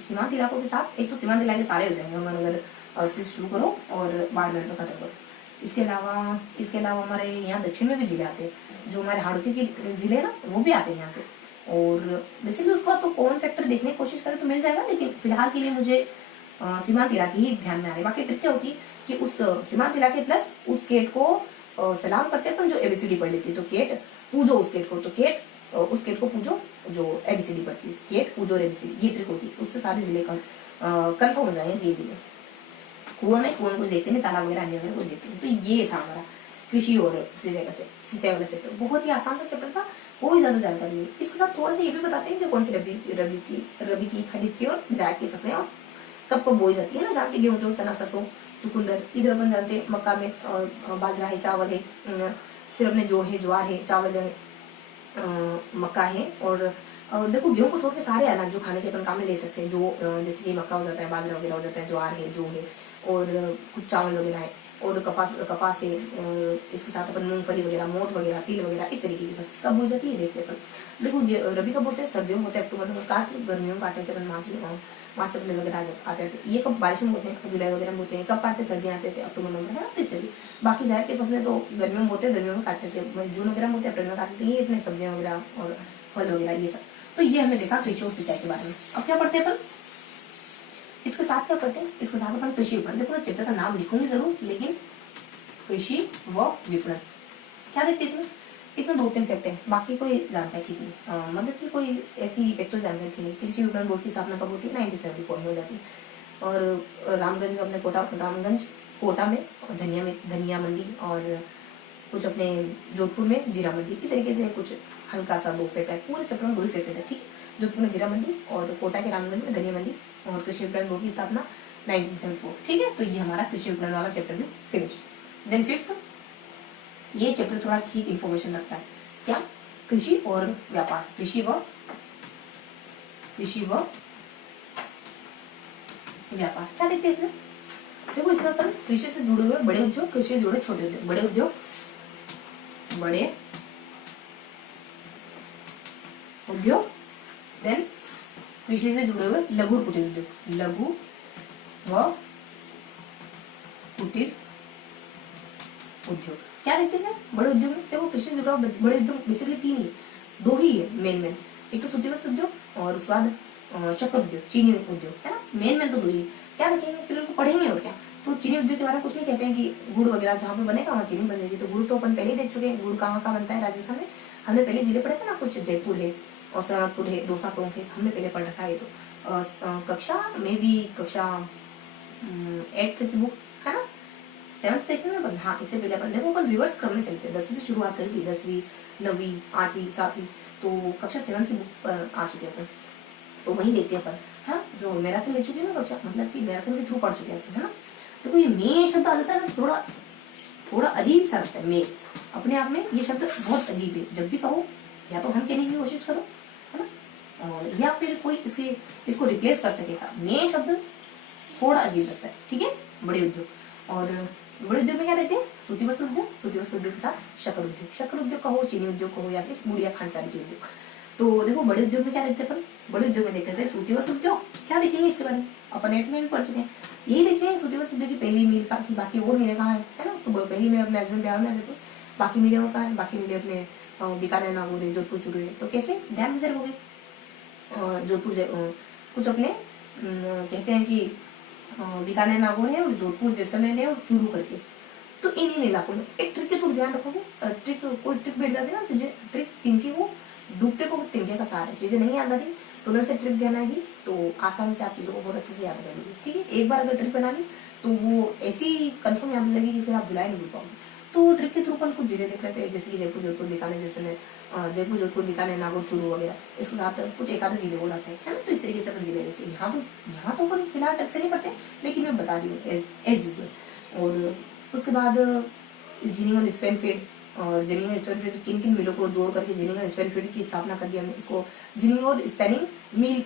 सीमांत इलाकों के साथ, एक तो सीमांत इलाके सारे हो जाएंगे अगर से शुरू करो और बाड़मेर में खत्म करो। इसके अलावा हमारे यहाँ दक्षिण में भी जिले आते हैं, जो हमारे हाड़ौती के जिले है ना, वो भी आते हैं यहाँ पे। और बेसिकली उसको तो कौन फैक्टर देखने की कोशिश करें तो मिल जाएगा, लेकिन फिलहाल के लिए मुझे सीमांत इलाके ही ध्यान में आ रहे। बाकी ट्रिक क्या होती है कि उस सीमांत इलाके प्लस उस केट को सलाम करते हैं अपन, जो एबीसीडी पढ़ लेती है, तो केट पूजो उस केट को, तो केट उस केट को पूजो जो एबीसीडी पढ़ती है, केट पूजो और एबीसीडी, ये ट्रिक होती है। उससे सारे जिले कंफर्म हो जाएंगे ये जिले। कुआं में कुछ देखते हैं, तालाब वगैरह अन्य वगैरह कुछ देखते हैं। तो ये था हमारा कृषि और सिंचाई वाला चैप्टर, बहुत ही आसान सा चैप्टर था, कोई ज्यादा जानकारी नहीं। इसके साथ थोड़ा सा ये भी बताते हैं कि कौन सी रबी की, खरीफ की और जायद की फसलें और कब कब बोई जाती है ना, जानते गेहूं, जो चना, सरसों, चुकंदर, इधर अपन जानते हैं मक्का में बाजरा है, चावल है, फिर अपने जो है ज्वार है, चावल है, मक्का है, और देखो गेहूं को छोड़ के सारे अनाज जो खाने के अपन काम में ले सकते हैं, जो जैसे कि मक्का हो जाता है, बाजरा वगैरह हो जाता है, ज्वार है, जो है, और कुछ चावल वगैरह है, और कपास है, इसके साथ अपन मूंगफली वगैरह, मोठ वगैरह, तिल वगैरह, इस तरीके की फसल कब हो जाती है देखते हैं अपन। देखो रबी कब होते हैं, सर्दियों में होते हैं, अक्टूबर में काट, गर्मियों में काटते हैं अपन, मार्च अप्रैल वगैरह आते हैं। ये कब बारिश में होते हैं, जुलाई वगैरह में होते हैं, कब काटते, सर्दियाँ आते थे अक्टूबर नवंबर में, तो इसलिए। बाकी जायद की फसलें तो गर्मियों में होते हैं, गर्मियों में काटते थे, जून वगैरह में होते हैं, अप्रैल में काटते हैं, ये अपने सब्जियां वगैरह और फल वगैरह ये सब। तो ये हमने देखा कृषि और सिंचाई के बारे में। अब क्या पढ़ते हैं अपन, इसके साथ क्या पढ़ते हैं, इसके साथ अपन कृषि उपकरण। देखो मैं चैप्टर का नाम लिखूंगी जरूर, लेकिन कृषि व विपणन। क्या देखते हैं इसमें? इसमें 2-3 फैक्ट है, बाकी कोई जानकारी थी नहीं, मतलब कि कोई ऐसी फैक्चुअल जानकारी थी नहीं। कृषि विपणन बोर्ड की स्थापना कब होती है? 1974 में हो जाती है। और रामगंज में अपने रामगंज कोटा में, धनिया मंडी, और कुछ अपने जोधपुर में जीरा मंडी। इस तरीके से कुछ हल्का सा 2 फैक्ट है, पूरे चैप्टर में 2 ही फैक्ट है, ठीक है। जोधपुर में जीरा मंडी और कोटा के रामगंज में धनिया मंडी, और कृषि विपणन बोर्ड की स्थापना 1974, ठीक है। तो ये हमारा कृषि विपणन वाला चैप्टर में फिनिश। देन 5th, ये चैप्टर थोड़ा ठीक इन्फॉर्मेशन रखता है। क्या? कृषि और व्यापार, कृषि व व्यापार। क्या देखते हैं इसमें? देखो इसमें अपन कृषि से जुड़े हुए बड़े उद्योग, कृषि से जुड़े छोटे उद्योग। बड़े उद्योग देन कृषि से जुड़े हुए लघु और कुटीर उद्योग, लघु व कुटीर उद्योग। क्या देखते हैं बड़े उद्योग में? देखो कृषि से जुड़ा हुआ बड़े उद्योग बेसिकली 3 ही, 2 ही है मेन। एक तो सूती वस्त्र उद्योग और उसके बाद शक्कर उद्योग, चीनी उद्योग, है ना। मेन तो 2 ही। क्या देखेंगे फिर उनको पढ़ेंगे और क्या। तो चीनी उद्योग के बारे में कुछ नहीं कहते हैं कि गुड़ वगैरह जहाँ पे बनेगा वहाँ चीनी बनेगी। तो गुड़ तो अपन पहले ही देख चुके हैं, गुड़ कहाँ बनता है राजस्थान में। हमने पहले जिले पढ़े थे ना, कुछ जयपुर है और सोनापुर है, दौसा टोंक है, हमने पहले पढ़ रखा है। तो कक्षा में भी कक्षा 8th की बुक है ना, 7th देखेंगे अपन। हाँ, इससे पहले अपन देखो अपन रिवर्स क्रम में चलते हैं। 10वीं से शुरुआत करी थी, 10वीं 9वीं 8वीं 7वीं, तो कक्षा 7 की बुक पर आ चुके अपन। तो वही देखते हैं अपन, हाँ, जो मैराथन ले चुके हैं ना कक्षा, मतलब कि मैराथन के थ्रू पढ़ चुके हैं, है ना। देखो ये मे शब्द आ जाता है ना, थोड़ा अजीब सा लगता है। मे अपने आप में ये शब्द बहुत अजीब है। जब भी कहो या तो हम कहने की कोशिश करो, है ना, और या फिर कोई इसको रिप्लेस कर सके। मे शब्द थोड़ा अजीब लगता है, ठीक है। बड़े उद्योग, और बड़े उद्योग में क्या रहते हैं? सूती वस्त्र उद्योग, सूती वस्त्र उद्योग के साथ शक्कर उद्योग कहो, चीनी उद्योग कहो, या फिर गुड़ या खांडसारी उद्योग। तो देखो बड़े उद्योग में क्या देखते हैं अपन? बड़े उद्योग में देखते थे सूती वस्त्र उद्योग। क्या देखेंगे इसके बारे में? अपन 8th में भी पढ़ चुके हैं। यही देखेंगे सूती वस्त्र उद्योग की पहली मिल कहाँ थी, बाकी और मिले कहाँ है ना। तो पहली मिल अपने हस्बैंड बिहार में जाते, बाकी मिले कहाँ है? बाकी मिले अपने बीकानेर, नागौर, जोधपुर, चूरू। तो कैसे ध्यान से हो गए? जोधपुर कुछ अपने कहते हैं कि बीकानेर, नागौर है, और जोधपुर, जैसलमेर है, और चूरू करके। तो इन इलाकों में एक ट्रिक के तो ध्यान रखोगे। कोई ट्रिक बैठ जाती है ना, तुझे ट्रिक तिनके को डूबते को तिनके का सहारा है। चीजें नहीं याद आ रही तो उधर से ट्रिक ध्यान आएगी, तो आसानी से आप चीजों को बहुत अच्छे से याद कर लोगे, ठीक है। एक बार अगर ट्रिक बना ली तो वो ऐसी कंफर्म याद लगेगी कि फिर आप भुला ही नहीं भूल पाओगे। तो ट्रिक के थ्रू अपन कुछ जिले देख लेते हैं, जैसे कि जयपुर, जोधपुर, बीकानेर, जैसलमेर, जयपुर, जोधपुर, बीकानेर, नागौर, चूरू वगैरह। इसके साथ कुछ एक आधे जिले और आते हैं, है ना। तो इस तरीके से अपन जिले देखते हैं। यहाँ तो अपन फिलहाल ट्रिक से नहीं पढ़ते, लेकिन मैं बता रही हूँ एज यूजुअल। और उसके बाद जिनिंग और स्पेनफील्ड, और जिनिंग और स्पेनफील्ड किन किन मिलों को जोड़ करके जिनिंग और स्पेनफील्ड की स्थापना कर दी हमने। इसको जिनिंग और स्पेनिंग मिल,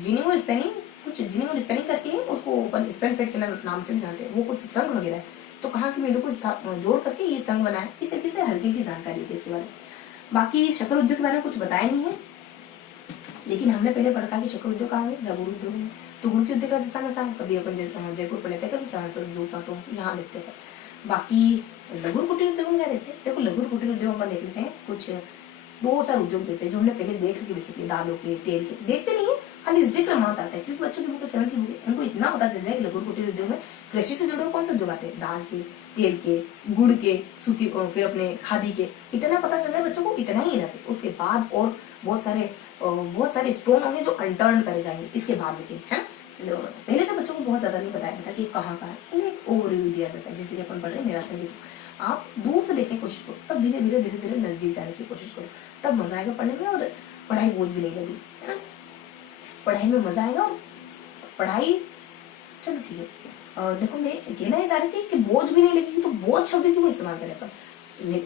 जिनिंग और स्पेनिंग करके उसको अपन स्पेनफील्ड के नाम से जानते हैं। वो कुछ संघ वगैरह है, तो कहाँ की मिलों को जोड़ करके ये संघ बना है। इस तरीके से हल्की की जानकारी होती है इसके बारे में। बाकी शक्कर उद्योग के बारे में कुछ बताया नहीं है, लेकिन हमने पहले पढ़ा कि शक्कर उद्योग कहाँ है? जागुर उद्योग में। तो गुड़ के उद्योग राजस्थान में था, कभी अपन जयपुर पढ़ लेते हैं, कभी सहारनपुर, दौसा तो यहाँ देखते हैं। बाकी लघु कुटीर उद्योग में क्या देखते हैं? देखो लघु कुटीर उद्योग अपन देख लेते हैं, कुछ 2-4 उद्योग देखते हैं जो हमने पहले देख रखे, बेसिकली दालों के, तेल के। देखते नहीं है, खाली जिक्र मात्र आता है, क्योंकि बच्चों की बुक 7th की बुक है, उनको इतना पता चल जाए कि लघु कुटीर उद्योग में कृषि से जुड़े कौन से उद्योग आते हैं? दाल के, तेल के, गुड़ के, सूती, फिर अपने खादी के। इतना पता चल जाए बच्चों को, इतना ही इनफ है। उसके बाद और बहुत सारे स्टोन होंगे जो अनटर्न करे जाएंगे इसके बाद, लेकिन है पहले से बच्चों को बहुत ज्यादा नहीं बताया जाता कि कहाँ है, उन्हें ओवरव्यू दिया जाता है। जैसे कि अपन पढ़ रहे हैं मेरा संगीत, आप दूर से देखने की कोशिश करो, तब धीरे धीरे नजदीक जाने की कोशिश करो, तब मजा आएगा पढ़ने में, और पढ़ाई बोझ भी नहीं लगी, है ना। पढ़ाई में मजा आएगा, और पढ़ाई चलो ठीक है। देखो मैं कहना ये चाह रही थी कि बोझ भी नहीं लगेगी, तो बोझ शब्द क्यों इस्तेमाल करें अपन?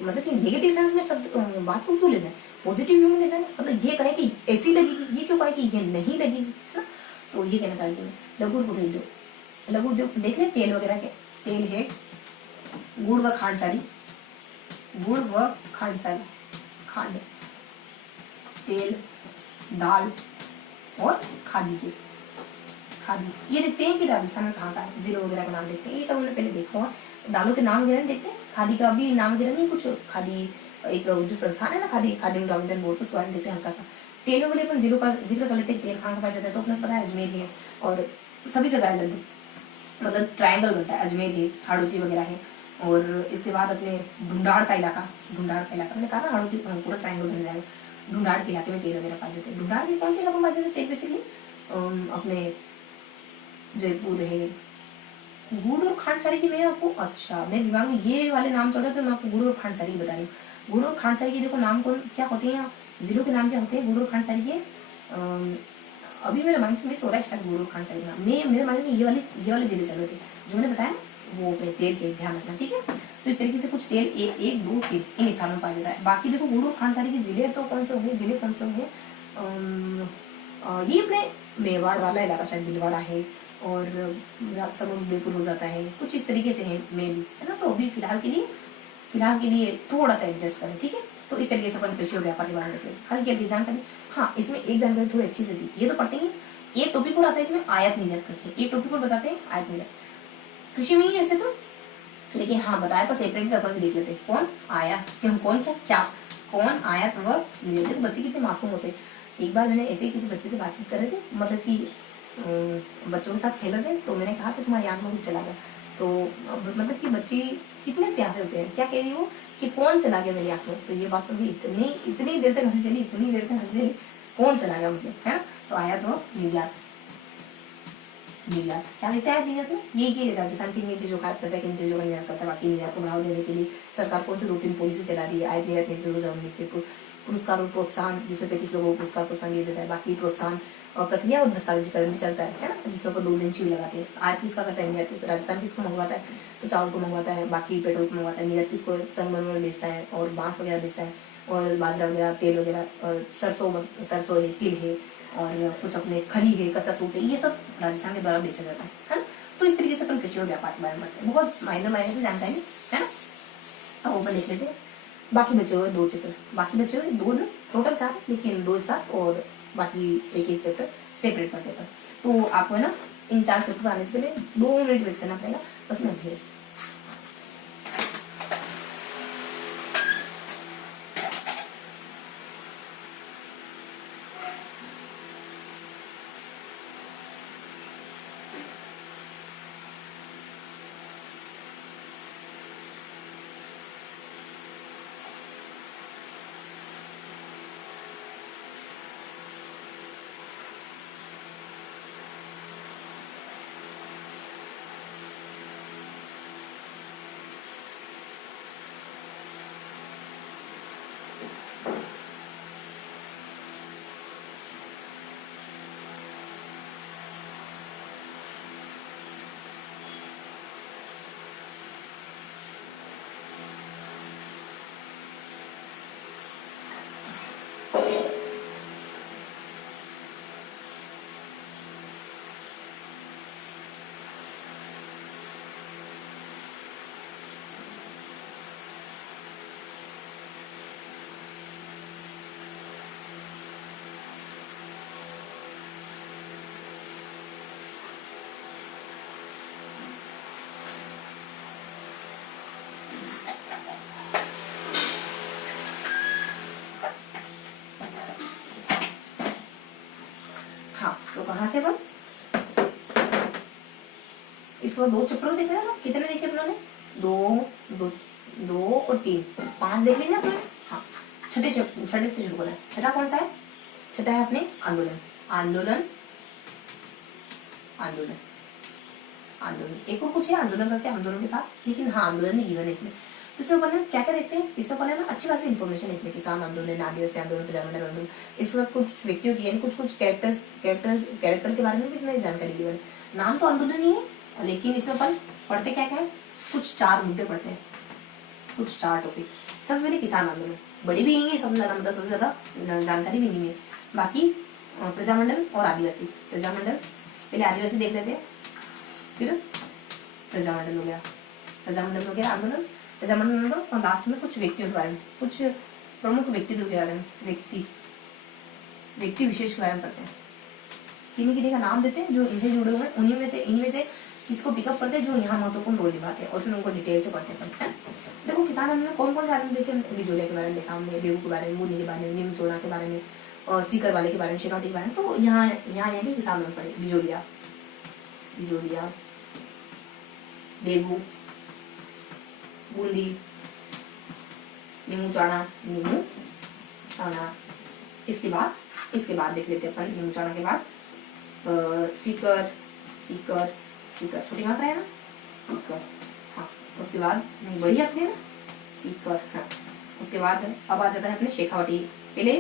मतलब कि नेगेटिव सेंस में शब्द बात को क्यों ले जाए, पॉजिटिव व्यू में ले जाए। मतलब ये कहे कि ऐसी लगेगी, ये क्यों कहे कि ये नहीं लगेगी, है ना। तो ये कहना चाहती हूँ। लघु कुटीर उद्योग, लघु उद्योग देख ले, तेल वगैरह के, तेल है, गुड़ व खांड साड़ी, खांड, तेल, दाल और खादी ये देखते हैं कि राजस्थान में कहाँ का है, जिलों वगैरह का नाम देखते हैं। ये सब हमने पहले देखा हुआ। दालों के नाम वगैरह देखते हैं, खादी का भी नाम वगैरह नहीं, कुछ खादी एक जो संस्थान है ना, खादी डेवलपमेंट बोर्ड, उसके बारे में देखते हैं हल्का सा। तेल वाले अपन जिलों का जिक्र कर लेते हैं। तेल कहाँ पाया जाता है? तो अपने पता है अजमेर है, और सभी जगह लगभग, मतलब ट्रायंगल बनता है, अजमेर है, हाड़ौती वगैरह है, और इसके बाद अपने ढूंढाड़ का इलाका, मैंने कहा ना हाड़ों की पूरा ट्रायंगल बन जाएगा। ढूंढाड़ के इलाके में तेल वगैरह पाए जाते हैं। ढूंढाड़ के कौन से इलाकों में पाए जाते हैं तेल? बेसिकली अपने जयपुर है। गुड़ और खांडसारी की मैं आपको, अच्छा मेरे दिमाग में ये वाले नाम चल रहे थे, मैं आपको गुड़ और खांडसारी बता रही हूँ। गुड़ और खांडसारी के देखो नाम कौन क्या होते हैं, जिलों के नाम क्या होते हैं गुड़ और खांडसारी के। अभी मेरे माइंड से मिस हो रहा है शायद गुड़ और खांडसारी का नाम। मेरे माइंड में ये वाले जिले चल रहे थे जो मैंने बताया, वो अपने तेल के ध्यान रखना, ठीक है। तो इस तरीके से कुछ तेल 1, 2, 3 इन स्थानों में पाया जाता है। बाकी देखो गुड़ और खांडसारी के जिले तो कौन से होंगे, जिले कौन से होंगे, ये अपने मेवाड़ वाला इलाका शायद भीलवाड़ा है, और राजसमंद उदयपुर हो जाता है, कुछ इस तरीके से है मे भी, है ना। तो अभी फिलहाल के लिए थोड़ा सा एडजस्ट करें, ठीक है। तो इस तरीके से अपन कृषि और व्यापार के बारे में हल्की हल्की जानकारी। हाँ, इसमें एक जानकारी थोड़ी अच्छी से दी, ये तो पढ़ते ही। एक टॉपिक और आता है इसमें आयात निर्यात करते हैं, एक टॉपिक और बताते हैं आयात निर्यात, कृषि में ही ऐसे तो, लेकिन हाँ बताया तो सेपरेट अपन भी देख लेते हैं। कौन आया, क्यों, कौन क्या कौन आयात व निर्यात। बच्चे कितने मासूम होते हैं। एक बार मैंने ऐसे ही किसी बच्चे से बातचीत कर रहे थे, मतलब कि बच्चों के साथ खेल रहे थे, तो मैंने कहा कि तुम्हारी आंख में कुछ चला गया। तो मतलब कि बच्चे कितने प्यारे होते हैं। क्या कह रही हो कि कौन चला गया मेरी आंख में। तो ये बात सुन इतनी देर तक हंसी चली, कौन चला गया मतलब, है ना। तो आया तो निर्यात क्या लेता है निर्यात में, ये कि राजस्थान किन चीजों का करता है, किन चीजों का निर्यात करता है। बाकी निर्यात को बढ़ावा देने के लिए सरकार कौन से 2-3 पॉलिसी चला रही है। आयत निर्यात नीति 2019 से पुरस्कार और प्रोत्साहन, जिसमें 35 लोगों को पुरस्कार प्रोत्साहन दिया जाता है। बाकी प्रोत्साहन और प्रक्रिया और दस्तावेजीकरण भी चलता है ना, जिसमें 2 दिन चीज लगाते हैं। आयत किसका करता है, निर्यात राजस्थान किसको मंगवाता है, तो चावल को मंगवाता है, बाकी पेट्रोल को मंगवाता है। निर्यात किसको, संगमरमर में बेचता है, और बांस वगैरह बेचता है, और बाजरा वगैरह, तेल वगैरह, सरसों है, तिल है, और कुछ अपने खली है, कच्चा सूत है, ये सब राजस्थान के द्वारा बेचा जाता है ना। तो इस तरीके से अपन कृषि और व्यापार के बारे में पढ़ते हैं। बहुत माइनर से जानकारी है ना। अब ऊपर लिख लेते हैं। बाकी बचे हुए 2 चैप्टर, बाकी बचे हुए 2 ना, टोटल 4, लेकिन 2 एक साथ, और बाकी एक चैप्टर सेपरेट पढ़ते हैं। तो आपको है ना इन 4 चैप्टर आने से पहले 2 मिनट वेट करना पड़ेगा, बस मैं भेज। हाँ, तो कहाँ थे हम, इसको 2 चैप्टर देख लेना। कितने देखे अपनों ने, 2 और 3, 5 देख लेना तो। हाँ, छठे से शुरू करना है। छठा कौन सा है, छठा है अपने आंदोलन। एक और कुछ है आंदोलन करके, आंदोलन के साथ, लेकिन हाँ आंदोलन नहीं गिवन है इसमें। तो इसमें अपन क्या क्या देखते हैं, इसमें अपन है ना अच्छी खासी इन्फॉर्मेशन है इसमें। किसान आंदोलन, आदिवासी आंदोलन, प्रजामंडल आंदोलन, इसके साथ कुछ व्यक्तियों की, कुछ कैरेक्टर के बारे में भी इसमें जानकारी गिवन है। नाम तो आंदोलन ही है, लेकिन इसमें अपन पढ़ते क्या है, कुछ 4 मुद्दे पढ़ते हैं, कुछ 4 टॉपिक। सबसे पहले किसान आंदोलन, बड़ी भी नहीं है, सबसे ज्यादा मतलब सबसे ज्यादा जानकारी भी नहीं है। बाकी प्रजामंडल और आदिवासी। प्रजामंडल पहले आदिवासी देख लेते हैं, फिर प्रजामंडल हो गया आंदोलन, प्रजामंडल, और लास्ट में कुछ व्यक्तियों के बारे में, कुछ प्रमुख व्यक्तित्व के बारे में, व्यक्ति विशेष के बारे में पढ़ते हैं। किन्हीं का नाम देते हैं जो इनसे जुड़े हुए हैं, इन्हीं में से इसको पिकअप करते हैं जो यहाँ महत्वपूर्ण रोल निभाते हैं, और फिर उनको डिटेल से पढ़ते हैं। देखो किसान आंदोलन कौन कौन से आंदोलन देखे, बिजोलिया के बारे में देखा हमने, बेगू के बारे में, मोदी के बारे में, नीम चोड़ा के बारे में, और सीकर वाले के बारे में, शेखावटी के बारे में। तो यहाँ किसान आंदोलन पढ़े, बिजोलिया, बेगू, बूंदी, नीमू चाणा, नीमू चाणा। इसके बाद देख लेते हैं अपन नीमू चाणा के बाद सीकर, सीकर, सीकर छोटी मात्रा है ना, सीकर। हाँ, उसके बाद नहीं बड़ी आती है ना, सीकर। हाँ, उसके बाद अब आ जाता है अपने शेखावटी पहले।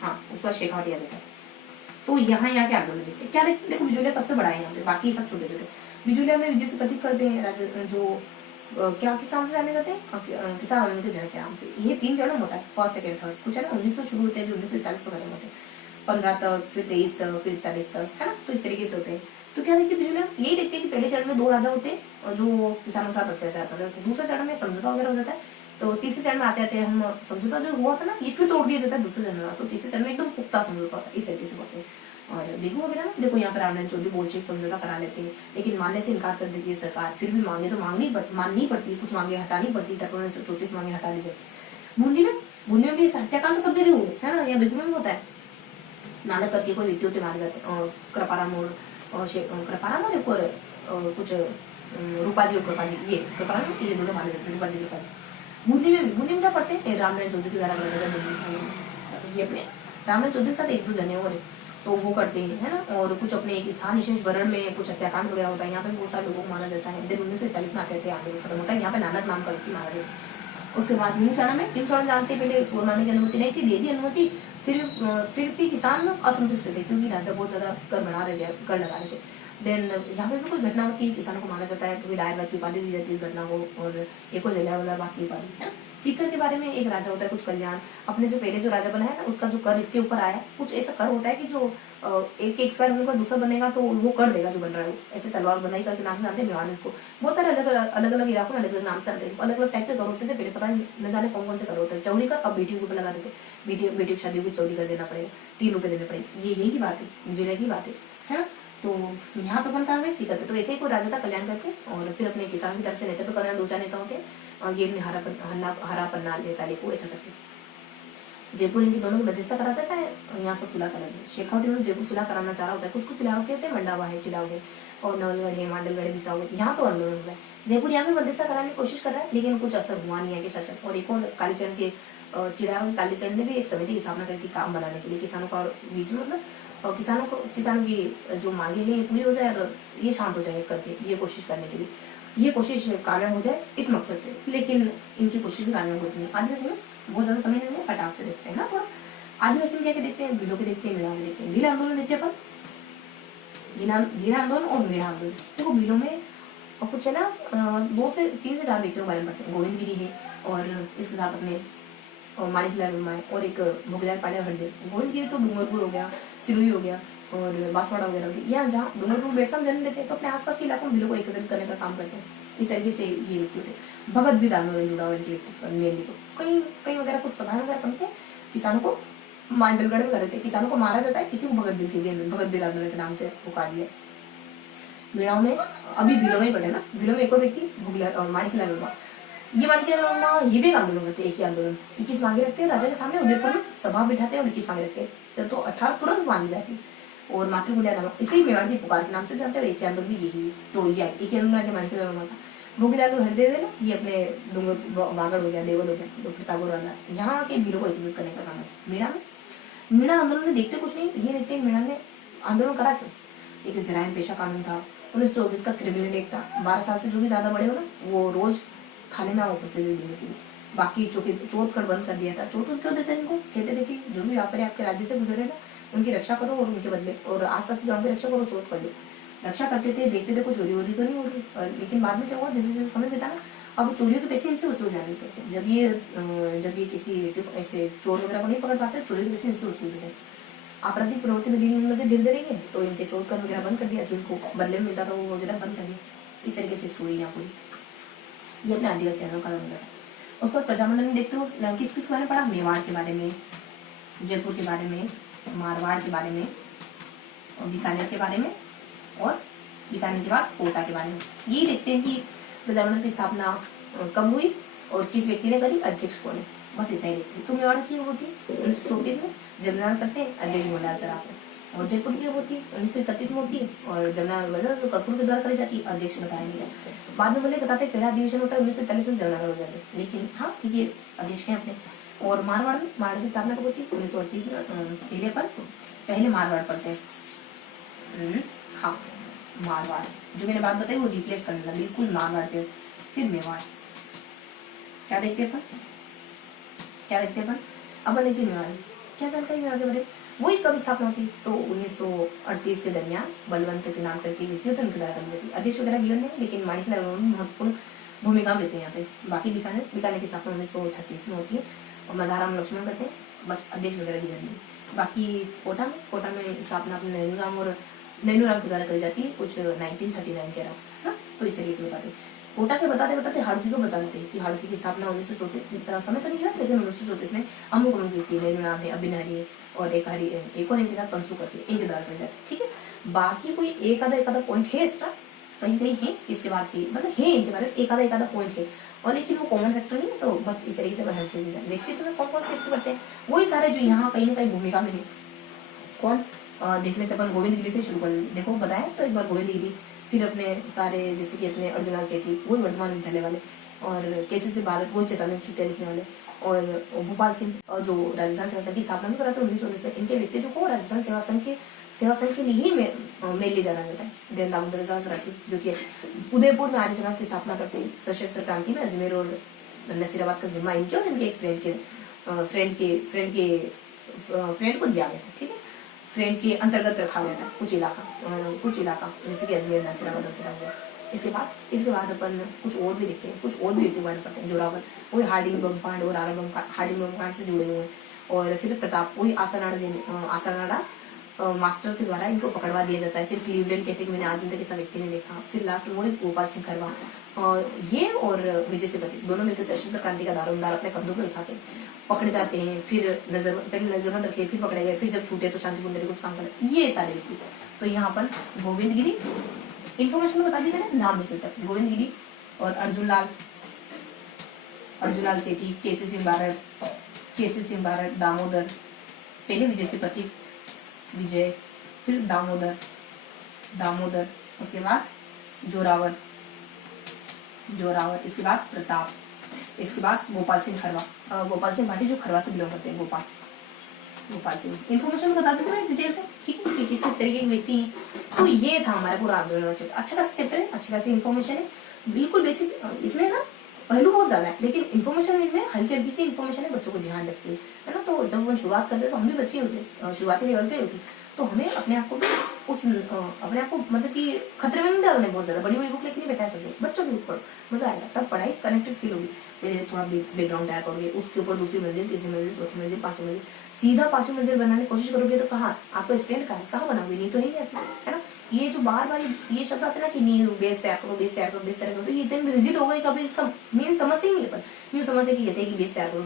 हाँ, उसके बाद शेखावटी आ जाता है। तो यहाँ के आंदोलन देखते हैं, क्या देखते, देखो बिजुलिया सबसे बड़ा है यहाँ पे, बाकी सब छोटे छोटे। बिजुलिया में विजय से प्रतीक करते हैं जो क्या किस नाम से जाने जाते हैं, किसान आंदोलन के जनक के नाम से। ये 3 चरण होता है, फर्स्ट सेकंड थर्ड। कुछ है ना 1900 शुरू होते हैं जो 1941 को खत्म होते हैं, 15 तक, फिर 23 तक, फिर 41 तक, है ना। तो इस तरीके से होते हैं। तो क्या देखते हैं बिजुलिया, यही देखते हैं कि पहले चरण में 2 राजा होते हैं जो किसानों के साथ अत्याचार कर रहे होते हैं। दूसरे चरण में समझौता वगैरह हो जाता है। तो तीसरे चरण में आते आते हम समझौता जो हुआ था ना, ये फिर तोड़ दिया जाता है दूसरे चरण में। तो तीसरे चरण में एकदम पुख्ता समझौता होता है, इस तरीके से होते हैं। और बेगू वगैरह ना, देखो यहाँ पर रामनारायण चौधरी बोलशेविक समझौता करा लेते हैं, लेकिन मानने से इनकार कर देती है सरकार। फिर भी मांगे तो माननी पड़ती है, कुछ मांगे हटानी पड़ती है, 34 मांगे हटा दी जाती। बूंदी में भी हत्याकांड तो सब जगह हुए, है ना। यहाँ बेगू में भी होता है, नाटक करके कोई व्यक्ति होते मारे जाते हैं। कृपाराम और एक और कुछ रूपाजी और कृपाजी, ये कृपाराम ये दोनों मारे जाते हैं, रूपाजी कृपाजी। बूंदी में क्या पढ़ते हैं, रामनारायण चौधरी के द्वारा ये अपने रामनारायण चौधरी के साथ 1-2 जने और तो वो करते हैं, है ना। और कुछ अपने एक स्थान विशेष वरण में कुछ हत्याकांड वगैरह होता है। यहाँ पे बहुत सारे लोगों को मारा जाता है। दिन 1941 में आते थे, आंदोलन खत्म होता है। यहाँ पे नानक नाम का व्यक्ति मारा जाता है। उसके बाद नीमू चाणा में जानते पहले सूर मारने की अनुमति नहीं थी, दे दी अनुमति। फिर भी किसान असंतुष्ट थे क्योंकि राजा बहुत ज्यादा कर लगा रहे थे। देन यहाँ पे भी कोई घटना होती है, किसानों को मारा जाता है, कभी डायरबाद की उपाधि दी जाती है इस घटना को, और एक और जलियांवाला बाग की उपाधि, है ना। सीकर के बारे में एक राजा होता है कुछ कल्याण, अपने से पहले जो राजा बना है ना, उसका जो कर इसके ऊपर आया, कुछ ऐसा कर होता है कि जो एक एक्सपायर होने पर दूसरा बनेगा तो वो कर देगा जो बन रहा है। ऐसे तलवार बनाई करके नाम से जानते हैं मेवाड़ में इसको। बहुत सारे अलग अलग इलाकों में अलग अलग नाम से आते हैं, अलग अलग टाइप के कर होते थे पहले, पता न जाने कौन कौन से कर होते हैं। चौरी कर अब बेटियों के ऊपर लगा देते, बेटी की शादी की चौरी कर देना पड़ेगा, 3 रुपए देने पड़ेंगे। ये यही की बात है, जिले की बात है ना। तो यहाँ पे अपन कहा गए सीकर पे। तो ऐसे ही कोई राजा था कल्याण करके, और फिर अपने किसान की तरफ से नेता तो कल्याण 2-4 नेता होते हैं, ये में हरा पन्ना लेता लेको ऐसा करके। जयपुर इनकी दोनों की मध्यस्थता कराता था, यहाँ सब सुलह करा दिया। शेखावटी में जयपुर सुलह कराना चाह रहा होता है। कुछ इलाके के होते हैं, मंडावा है, चिलाव है, और नवलगढ़ है, मांडलगढ़ है, बिसाऊ है, यहाँ तो आंदोलन हुआ है। जयपुर यहाँ पे मध्यस्थता कराने की कोशिश कर रहा है, लेकिन कुछ असर हुआ नहीं है के शासन। और एक और कालीचरण के चिड़ाव कालीचरण ने भी एक समिति की स्थापना करी थी काम बनाने के लिए, किसानों का बीच में, मतलब और किसानों की जो मांगे हैं पूरी हो जाए और ये शांत हो जाए करके, ये कोशिश करने के लिए, ये कोशिश कामयाब हो जाए इस मकसद से। लेकिन इनकी कोशिश भी कामयाब होती है। आदिवासी में बहुत ज्यादा समय नहीं है, फटाक से देखते हैं ना थोड़ा। आदिवासी में क्या देखते हैं, भीलों के देखते हैं, मेढ़ा के देखते हैं। भील आंदोलन देखते हैं अपन, भील आंदोलन और मेढ़ा आंदोलन। देखो भीलों में और कुछ है ना 2 से 3 से 4 व्यक्तियों के बारे में पढ़ते हैं। गोविंद गिरी है, और इसके साथ अपने माणिकलाल वर्मा है, और एक भोगलाल पांडे हरदेव। गोविंद गिरी तो डूंगरपुर हो गया, सिरोही हो गया, और बांसवाड़ा वगैरह हो गया। यहाँ जहाँ डूंगरपुर बेरसा जन्म लेते हैं, तो अपने आसपास के इलाकों में भीलों को एकत्रित करने का काम करते हैं। इस तरीके से ये व्यक्ति होते हैं। भगत भी आंदोलन जुड़ा हुआ इनके व्यक्ति मेनली। तो कई वगैरह कुछ सभाएं वगैरह बनते हैं, किसानों को मांडलगढ़ में कर देते हैं, किसानों को मारा जाता है, किसी को भगत बिल आंदोलन के नाम से पुकार दिया। मेड़ाओं में अभी भीलों में पड़े ना, भीलों में एक और व्यक्ति माणिकलाल वर्मा। ये माणिकलाल वर्मा ये भी एक आंदोलन करते हैं, एक ही आंदोलन। 21 मांगे रखते हैं राजा के सामने, उदयपुर में सभा बिठाते हैं और 21 मांगे रखते हैं, तो 18 तुरंत मांगी जाती है। और मातृमूल्या नाम, इसलिए मेवाड़ की पुकार के नाम से जानते हैं। और एक आंदोलन भी यही, तो ये एक आंदोलन माणिकलाल वर्मा का। भोगीलाल हरदेव है ना, ये अपने डूंगर वागड़ हो गया, देवल हो गया, तो प्रतापगढ़ वाला, यहाँ के भीलों को एकत्रित करने का काम है। मेड़ा आंदोलन में देखते कुछ नहीं, ये देखते हैं मेड़ा ने आंदोलन करा क्यों। एक जराइम पेशा कानून था, 1924 का क्रिमिनल एक्ट था। 12 साल से जो भी ज्यादा बड़े हो ना, वो रोज थाने में आओ उपस्थिति देने के लिए। बाकी चौथ कर बंद कर दिया था। चौथ क्यों देते हैं इनको, कहते देखिए जो भी व्यापारी आपके राज्य से गुजरे ना, उनकी रक्षा करो, और उनके बदले और आसपास के गाँव की रक्षा करो, चौथ कर लो। रक्षा करते थे, देखते थे कुछ चोरी वोरी तो नहीं हो रही। लेकिन बाद में क्या हुआ, जैसे जैसे समय बीता ना, अब चोरियों के पैसे इनसे वसूल जाने लगे। जब ये किसी व्यक्ति को ऐसे चोर वगैरह को नहीं पकड़ पाते, चोरी के पैसे इनसे वसूल होते। आपराधिक प्रवृत्ति में लीन लगे धीरे धीरे, तो इनके चोर कर वगैरह बंद कर दिया, जो इनको बदले में मिलता था वो वगैरह बंद कर दिया। इस तरीके से स्टोरी यहाँ पूरी, ये अपने आदिवासी का खत्म हो गया। उसके बाद प्रजामंडल में देखते हो किस किस बारे में पढ़ा, मेवाड़ के बारे में, जयपुर के बारे में, मारवाड़ के बारे में, और बीकानेर के बारे में, और बीकानेर के बाद कोटा के बारे में। यही देखते हैं कि प्रजामंडल की स्थापना कब हुई और किस व्यक्ति ने करी, अध्यक्ष कौन है, बस इतना ही देखते हैं। तो मेवाड़ की होती 1934 में जब निर्माण करते हैं, अध्यक्ष मोहनलाल सराफ है। और जयपुर की होती है 1931 में होती है, और जनरल वजह जो कर्पूर के द्वारा करी जाती है, अध्यक्ष बताया नहीं है। बाद में बोले बताते पहला अधिवेशन होता है 1943 में जनरल हो जाते, लेकिन हाँ ठीक है अध्यक्ष है अपने। और मारवाड़ में, मारवाड़ की स्थापना कब होती है 1938 में, पहले मारवाड़ पढ़ते हैं। हाँ मारवाड़, जो मैंने बात बताई वो रिप्लेस करने लगा बिल्कुल मारवाड़ पे, फिर मेवाड़। क्या देखते हैं क्या देखते हैं अब देखिए मेवाड़ क्या जानकारी में आगे बढ़े। वही कब स्थापना होती, तो 1938 के दरमियान बलवंत के नाम करके व्यक्ति होते उनके द्वारा करी जाती है। अध्यक्ष वगैरह गिवन है, लेकिन माणिकलाल महत्वपूर्ण भूमिका में रहते हैं यहाँ पे। बाकी बीकानेर की स्थापना 1936 में होती है, और मधाराम लक्ष्मण करते हैं, बस अध्यक्ष वगैरह गिवन नहीं। बाकी कोटा में स्थापना अपने नैनूराम के द्वारा करी जाती है, कुछ 1939 के अराउंड। तो इस तरीके से बताते कोटा के बताते हाड़ौती को बता देते हैं कि हाड़ौती की स्थापना 1934 समय तो नहीं हुआ, लेकिन 1934 में अमुक व्यक्ति नैनूराम है, अभिनहरी है, और एक और इनके साथ कंसु करके इनके द्वारा करी जाती है। ठीक है, बाकी कोई एक आधा पॉइंट है एक्स्ट्रा कहीं कहीं है, इसके बाद ही मतलब है इनके बारे में एक आधा पॉइंट है, और लेकिन वो कॉमन फैक्टर नहीं है, तो बस इस तरीके से बढ़ाने के लिए व्यक्तित्व में कौन कौन से व्यक्ति बढ़ते हैं वही सारे जो यहाँ कहीं ना कहीं भूमिका में है। कौन देख लेते अपन, गोविंद गिरी से शुरू कर, देखो बताया तो एक बार गोविंद गिरी, फिर अपने सारे जैसे कि अपने अर्जुनाल सेठी वही वर्तमान विद्यालय वाले, और केसीसी भारत वही चेतावनी छुट्टियां लिखने वाले, और भोपाल सिंह जो राजस्थान सेवा संघ की स्थापना में करा था 1919 में। इनके व्यक्तित्व को राजस्थान सेवा संघ के लिए ही मेल ले जाना जाता है। देन दामोदर राठी जो कि उदयपुर में आर्य समाज की स्थापना करते हैं, सशस्त्र क्रांति में अजमेर और नसीराबाद का जिम्मा इनके और इनके एक फ्रेंड को दिया गया था। ठीक है, फ्रेंड के अंतर्गत रखा गया था कुछ इलाका जैसे कि अजमेर नसीराबाद वगैरह। इसके बाद अपन कुछ और भी देखते हैं, कुछ और भी व्यक्ति बारे पढ़ते हैं। जोरावर वही हार्डिंग बमकांड और हार्डिंग बमकांड से जुड़े हुए हैं, और फिर प्रताप वही आसनाड़ा मास्टर के द्वारा इनको पकड़वा दिया जाता है। फिर क्लीवलैंड कहते हैं, मैंने आज तक ऐसा व्यक्ति नहीं देखा। फिर लास्ट में वही गोपाल सिंह खरवा, और ये और विजय सेपति दोनों मिलकर सशस्त्र क्रांति का दारोमदार अपने कंधों पर उठाते हैं, पकड़े जाते हैं, फिर पहले नजरबंद रखे, फिर पकड़े गए, फिर जब छूटे तो शांतिपूर्ण तरीके से काम करे, ये सारे व्यक्ति। तो यहाँ पर गोविंद गिरी इन्फॉर्मेशन बता दी मैंने, नाम नहीं करता। गोविंद गिरी और अर्जुनलाल सेठी, केसी सिंह बारट, दामोदर, पहले विजय सेपति, विजय, फिर दामोदर, उसके बाद जोरावर, इसके बाद प्रताप, इसके बाद गोपाल सिंह खरवा, गोपाल सिंह भाटी जो खरवा से बिलोंग करते हैं, गोपाल सिंह। इन्फॉर्मेशन बता देते हैं डिटेल से, ठीक है, किस तरीके के व्यक्ति हैं। तो ये था हमारा पूरा आंदोलन चैप्टर। अच्छा खासा चैप्टर है, अच्छी खासी इन्फॉर्मेशन है, बिल्कुल बेसिक। इसमें ना पहलू बहुत ज्यादा है, लेकिन इन्फॉर्मेशन इनमें हल्की सी इन्फॉर्मेशन है, बच्चों को ध्यान रखती है ना। तो जब वो शुरुआत करते हैं तो हम भी बच्चे होते, शुरुआती लेवल पे होती, तो हमें अपने आप को मतलब कि खतरे में नहीं डालने बहुत ज्यादा। बड़ी बुक लेके नहीं बैठा सकते, बच्चों की बुक पढ़ो, मजा आएगा, तब पढ़ाई कनेक्टेड फील होगी। पहले थोड़ा बैकग्राउंड तैयार करोगे, उसके ऊपर दूसरी मंजिल, तीसरी मंजिल, चौथी मंजिल, पांचवी मंजिल, सीधा पांचवी मंजिल बनाने की कोशिश करोगे तो कहाँ आपको स्टैंड कहाँ बनाओगे, नहीं तो है ना। ये जो बार ये शब्द आते ना कि नी बेस तैयार करो, तो ये इतने रिजिड हो गई, कभी इसका मीन समझते ही नहीं है। यूँ समझते कि कहते हैं कि बेस तैयार करो।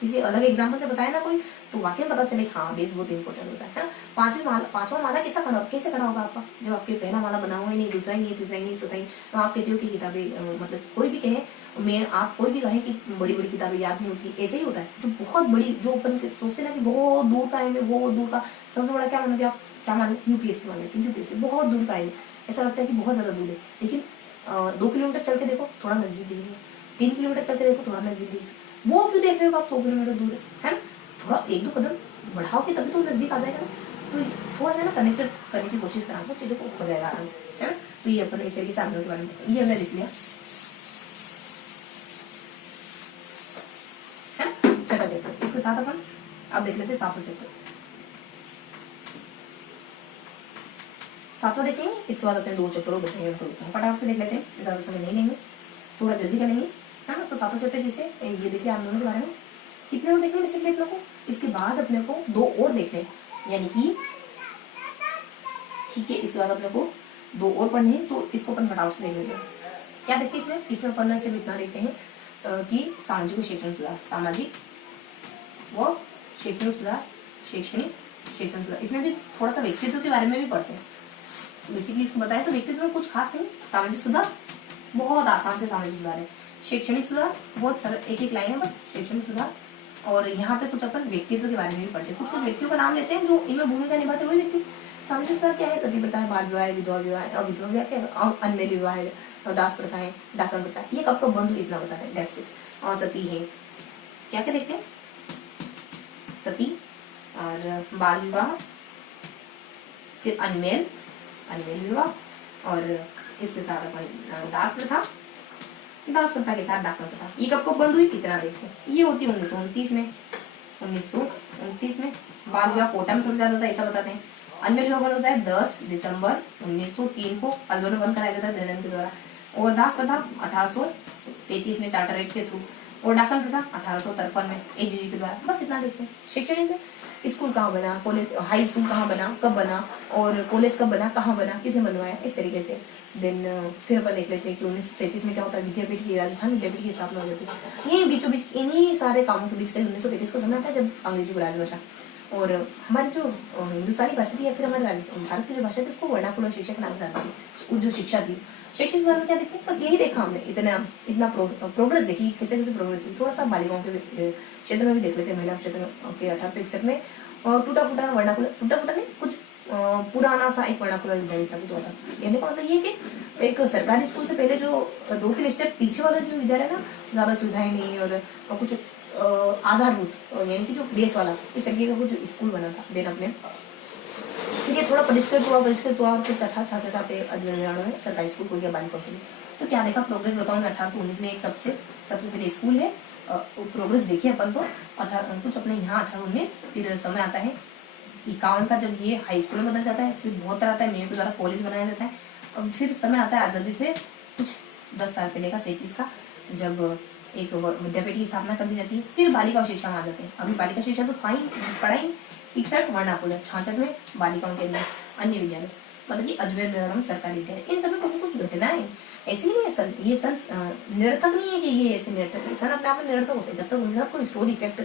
किसी अलग एग्जाम्पल से बताया ना कोई, तो वाकई पता चले हाँ बेस बहुत इंपॉर्टेंट होता है ना। पांचवा माला कैसे खड़ा होगा आपका, जब आपके पहला माला बना हुआ ही नहीं, दूसरा ही नहीं, तीसरा ही नहीं, चौथा ही। तो आप कहते हो कि किताबें मतलब कोई भी कहे, आप कोई भी कहे कि बड़ी किताबें याद नहीं होती, ऐसे ही होता है। जो बहुत बड़ी, जो अपन सोचते ना कि बहुत दूर का है, बहुत दूर का, सबसे बड़ा क्या मानोगे आप, क्या मान यूपीएससी मान लेते हैं, यूपीएससी बहुत दूर का है, ऐसा लगता है कि बहुत ज्यादा दूर है, लेकिन 2 किलोमीटर चल के देखो थोड़ा नजदीक दिखेगा, 3 किलोमीटर चल के देखो थोड़ा नजदीक दिखेगा। वो क्यों देख रहे हो आप 100 किलोमीटर दूर है ना। थोड़ा 1-2 कदम बढ़ाओगे तभी तो नजदीक आ जाएगा ना। तो थोड़ा सा ना कनेक्टेड करने की कोशिश कराओ, चीजों को हो जाएगा आराम से, है ना। तो ये अपन इस तरीके से आंदोलन के बारे में ये हमने लिख लिया है, छठा चैप्टर। इसके साथ अपन अब देख लेते हैं 7वां चैप्टर। 7वां देखेंगे, इसके बाद अपने 2 चैप्टर और बचेंगे, उनको फटाफट से देख लेते हैं, ज्यादा समय नहीं लेंगे, थोड़ा जल्दी करेंगे, है ना। तो 7वां चैप्टर जैसे ये देखिए आंदोलन के बारे में कितने और देखने बेसिकली अपने को। इसके बाद अपने को 2 और देखने, यानी कि ठीक है, इसके बाद अपने को 2 और पढ़ने हैं, तो इसको अपन फटाफट से देख लेते हैं। क्या देखते हैं इसमें पढ़ना सिर्फ इतना देखते हैं कि सामाजिक व शैक्षणिक सुधार, सामाजिक व शैक्षणिक सुधार, इसमें भी थोड़ा सा व्यक्तित्व के बारे में भी पढ़ते हैं। तो बेसिकली इसको बताया तो व्यक्तित्व में कुछ खास नहीं, सामाजिक सुधार बहुत आसान से सामाजिक सुधार है, शैक्षणिक सुधार बहुत सरल, एक लाइन है बस, शैक्षणिक सुधार और यहाँ पे कुछ अपन व्यक्तित्व के बारे में भी पढ़ते हैं। कुछ कुछ व्यक्तियों का नाम लेते हैं जो इनमें भूमिका निभाते हुए व्यक्ति। सामाजिक सुधार क्या है? सती प्रथा है, बाल विवाह है, विधवा विवाह है, अविधवा विवाह क्या है, अनमेल विवाह है, दास प्रथा है, डाकन प्रथा है। ये कब कब बंद हुई इतना बताते हैं, दैट्स इट। और सती है, क्या क्या देखते हैं? सती और बाल विवाह, फिर अनमेल विवाह, और इसके साथ अपन दास प्रथा के साथ डाकन प्रथा। ये कब कब बंद हुई इतना देखते। ये होती 1929 में। 1929 में बाल विवाह कोटा में सबसे ज्यादा होता है, ऐसा बताते हैं। अनमेल विवाह बंद होता है 10 दिसंबर 1903 को, अलवर में बंद कराया जाता है दयानंद के द्वारा। और दास प्रथा 1833 में चार्टर एक्ट के थ्रू, और डाकन प्रथा 1853 में एजीजी के द्वारा। बस इतना देखते हैं। शैक्षणिक स्कूल कहाँ बना, कॉलेज, हाई स्कूल कहाँ बना, कब बना, और कॉलेज कब बना, कहाँ बना, किसने बनवाया, इस तरीके से। देन फिर अपन देख लेते हैं कि 1937 में क्या होता है, विद्यापीठ की, राजस्थान विद्यापीठ की स्थापना हो जाती है। ये बीचों बीच इन्हीं सारे कामों के बीच का 1935 का समय आता है जब अंग्रेजों को राजभाषा, और हमारी जो हिंदुस्तानी भाषा थी या फिर हमारे राजस्थान भारत की जो भाषा थी उसको वर्नाकुलर शिक्षा के नाम से जानते हैं। जो शिक्षा थी, शैक्षिक बारे में क्या देखते हैं? बस यही देखा हमने, इतना प्रोग्रेस देखी, कैसे कैसे प्रोग्रेस हुई। थोड़ा सा बालिकाओं के क्षेत्र में भी देख लेते हैं। महिला क्षेत्र के 1861 में टूटा फूटा वर्नाकुलर, टूटा फूटा नहीं, कुछ पुराना सा एक वर्नाकुलर विद्यालय स्थापित हुआ था। कहने का मतलब ये कि एक सरकारी स्कूल से पहले जो 2-3 स्टेप पीछे वाला जो विद्यालय ना, ज्यादा सुविधाएं नहीं और कुछ आधारभूत, यानी कि जो बेस वाला, इस तरीके का कुछ स्कूल बना था। देन अपने फिर ये थोड़ा परिष्कृत हुआ और कुछ 68-66 आते अजमेर में सरकारी स्कूल खोल गया बालिकाओं के लिए। तो क्या देखा प्रोग्रेस बताऊंगा। 1819 में एक सबसे पहले स्कूल है, प्रोग्रेस देखिए अपन तो कुछ अपने यहाँ 1819। फिर समय आता है 51 का, जब ये हाई स्कूल में बदल जाता है, फिर 72 आता है, मेयर के द्वारा कॉलेज बनाया जाता है। और फिर समय आता है आजादी से कुछ 10 साल पहले का 37 का, जब एक विद्यापीठ की स्थापना कर दी जाती है। फिर बालिका शिक्षा में आ जाते हैं। अभी बालिका शिक्षा तो था ही, पढ़ाई 61 वर्नाकुलर, 66 में बालिकाओं के अंदर अन्य विद्यालय, मतलब कि अजमेर में सरकारी विद्यालय। इन सब में कुछ कुछ घटनाएं ऐसी नहीं है सर, ये सन निरर्थक नहीं है कि ये ऐसे निरर्थक, सन अपने आप में निरर्थक होते हैं जब तक उनके साथ कोई स्टोरी इफेक्ट,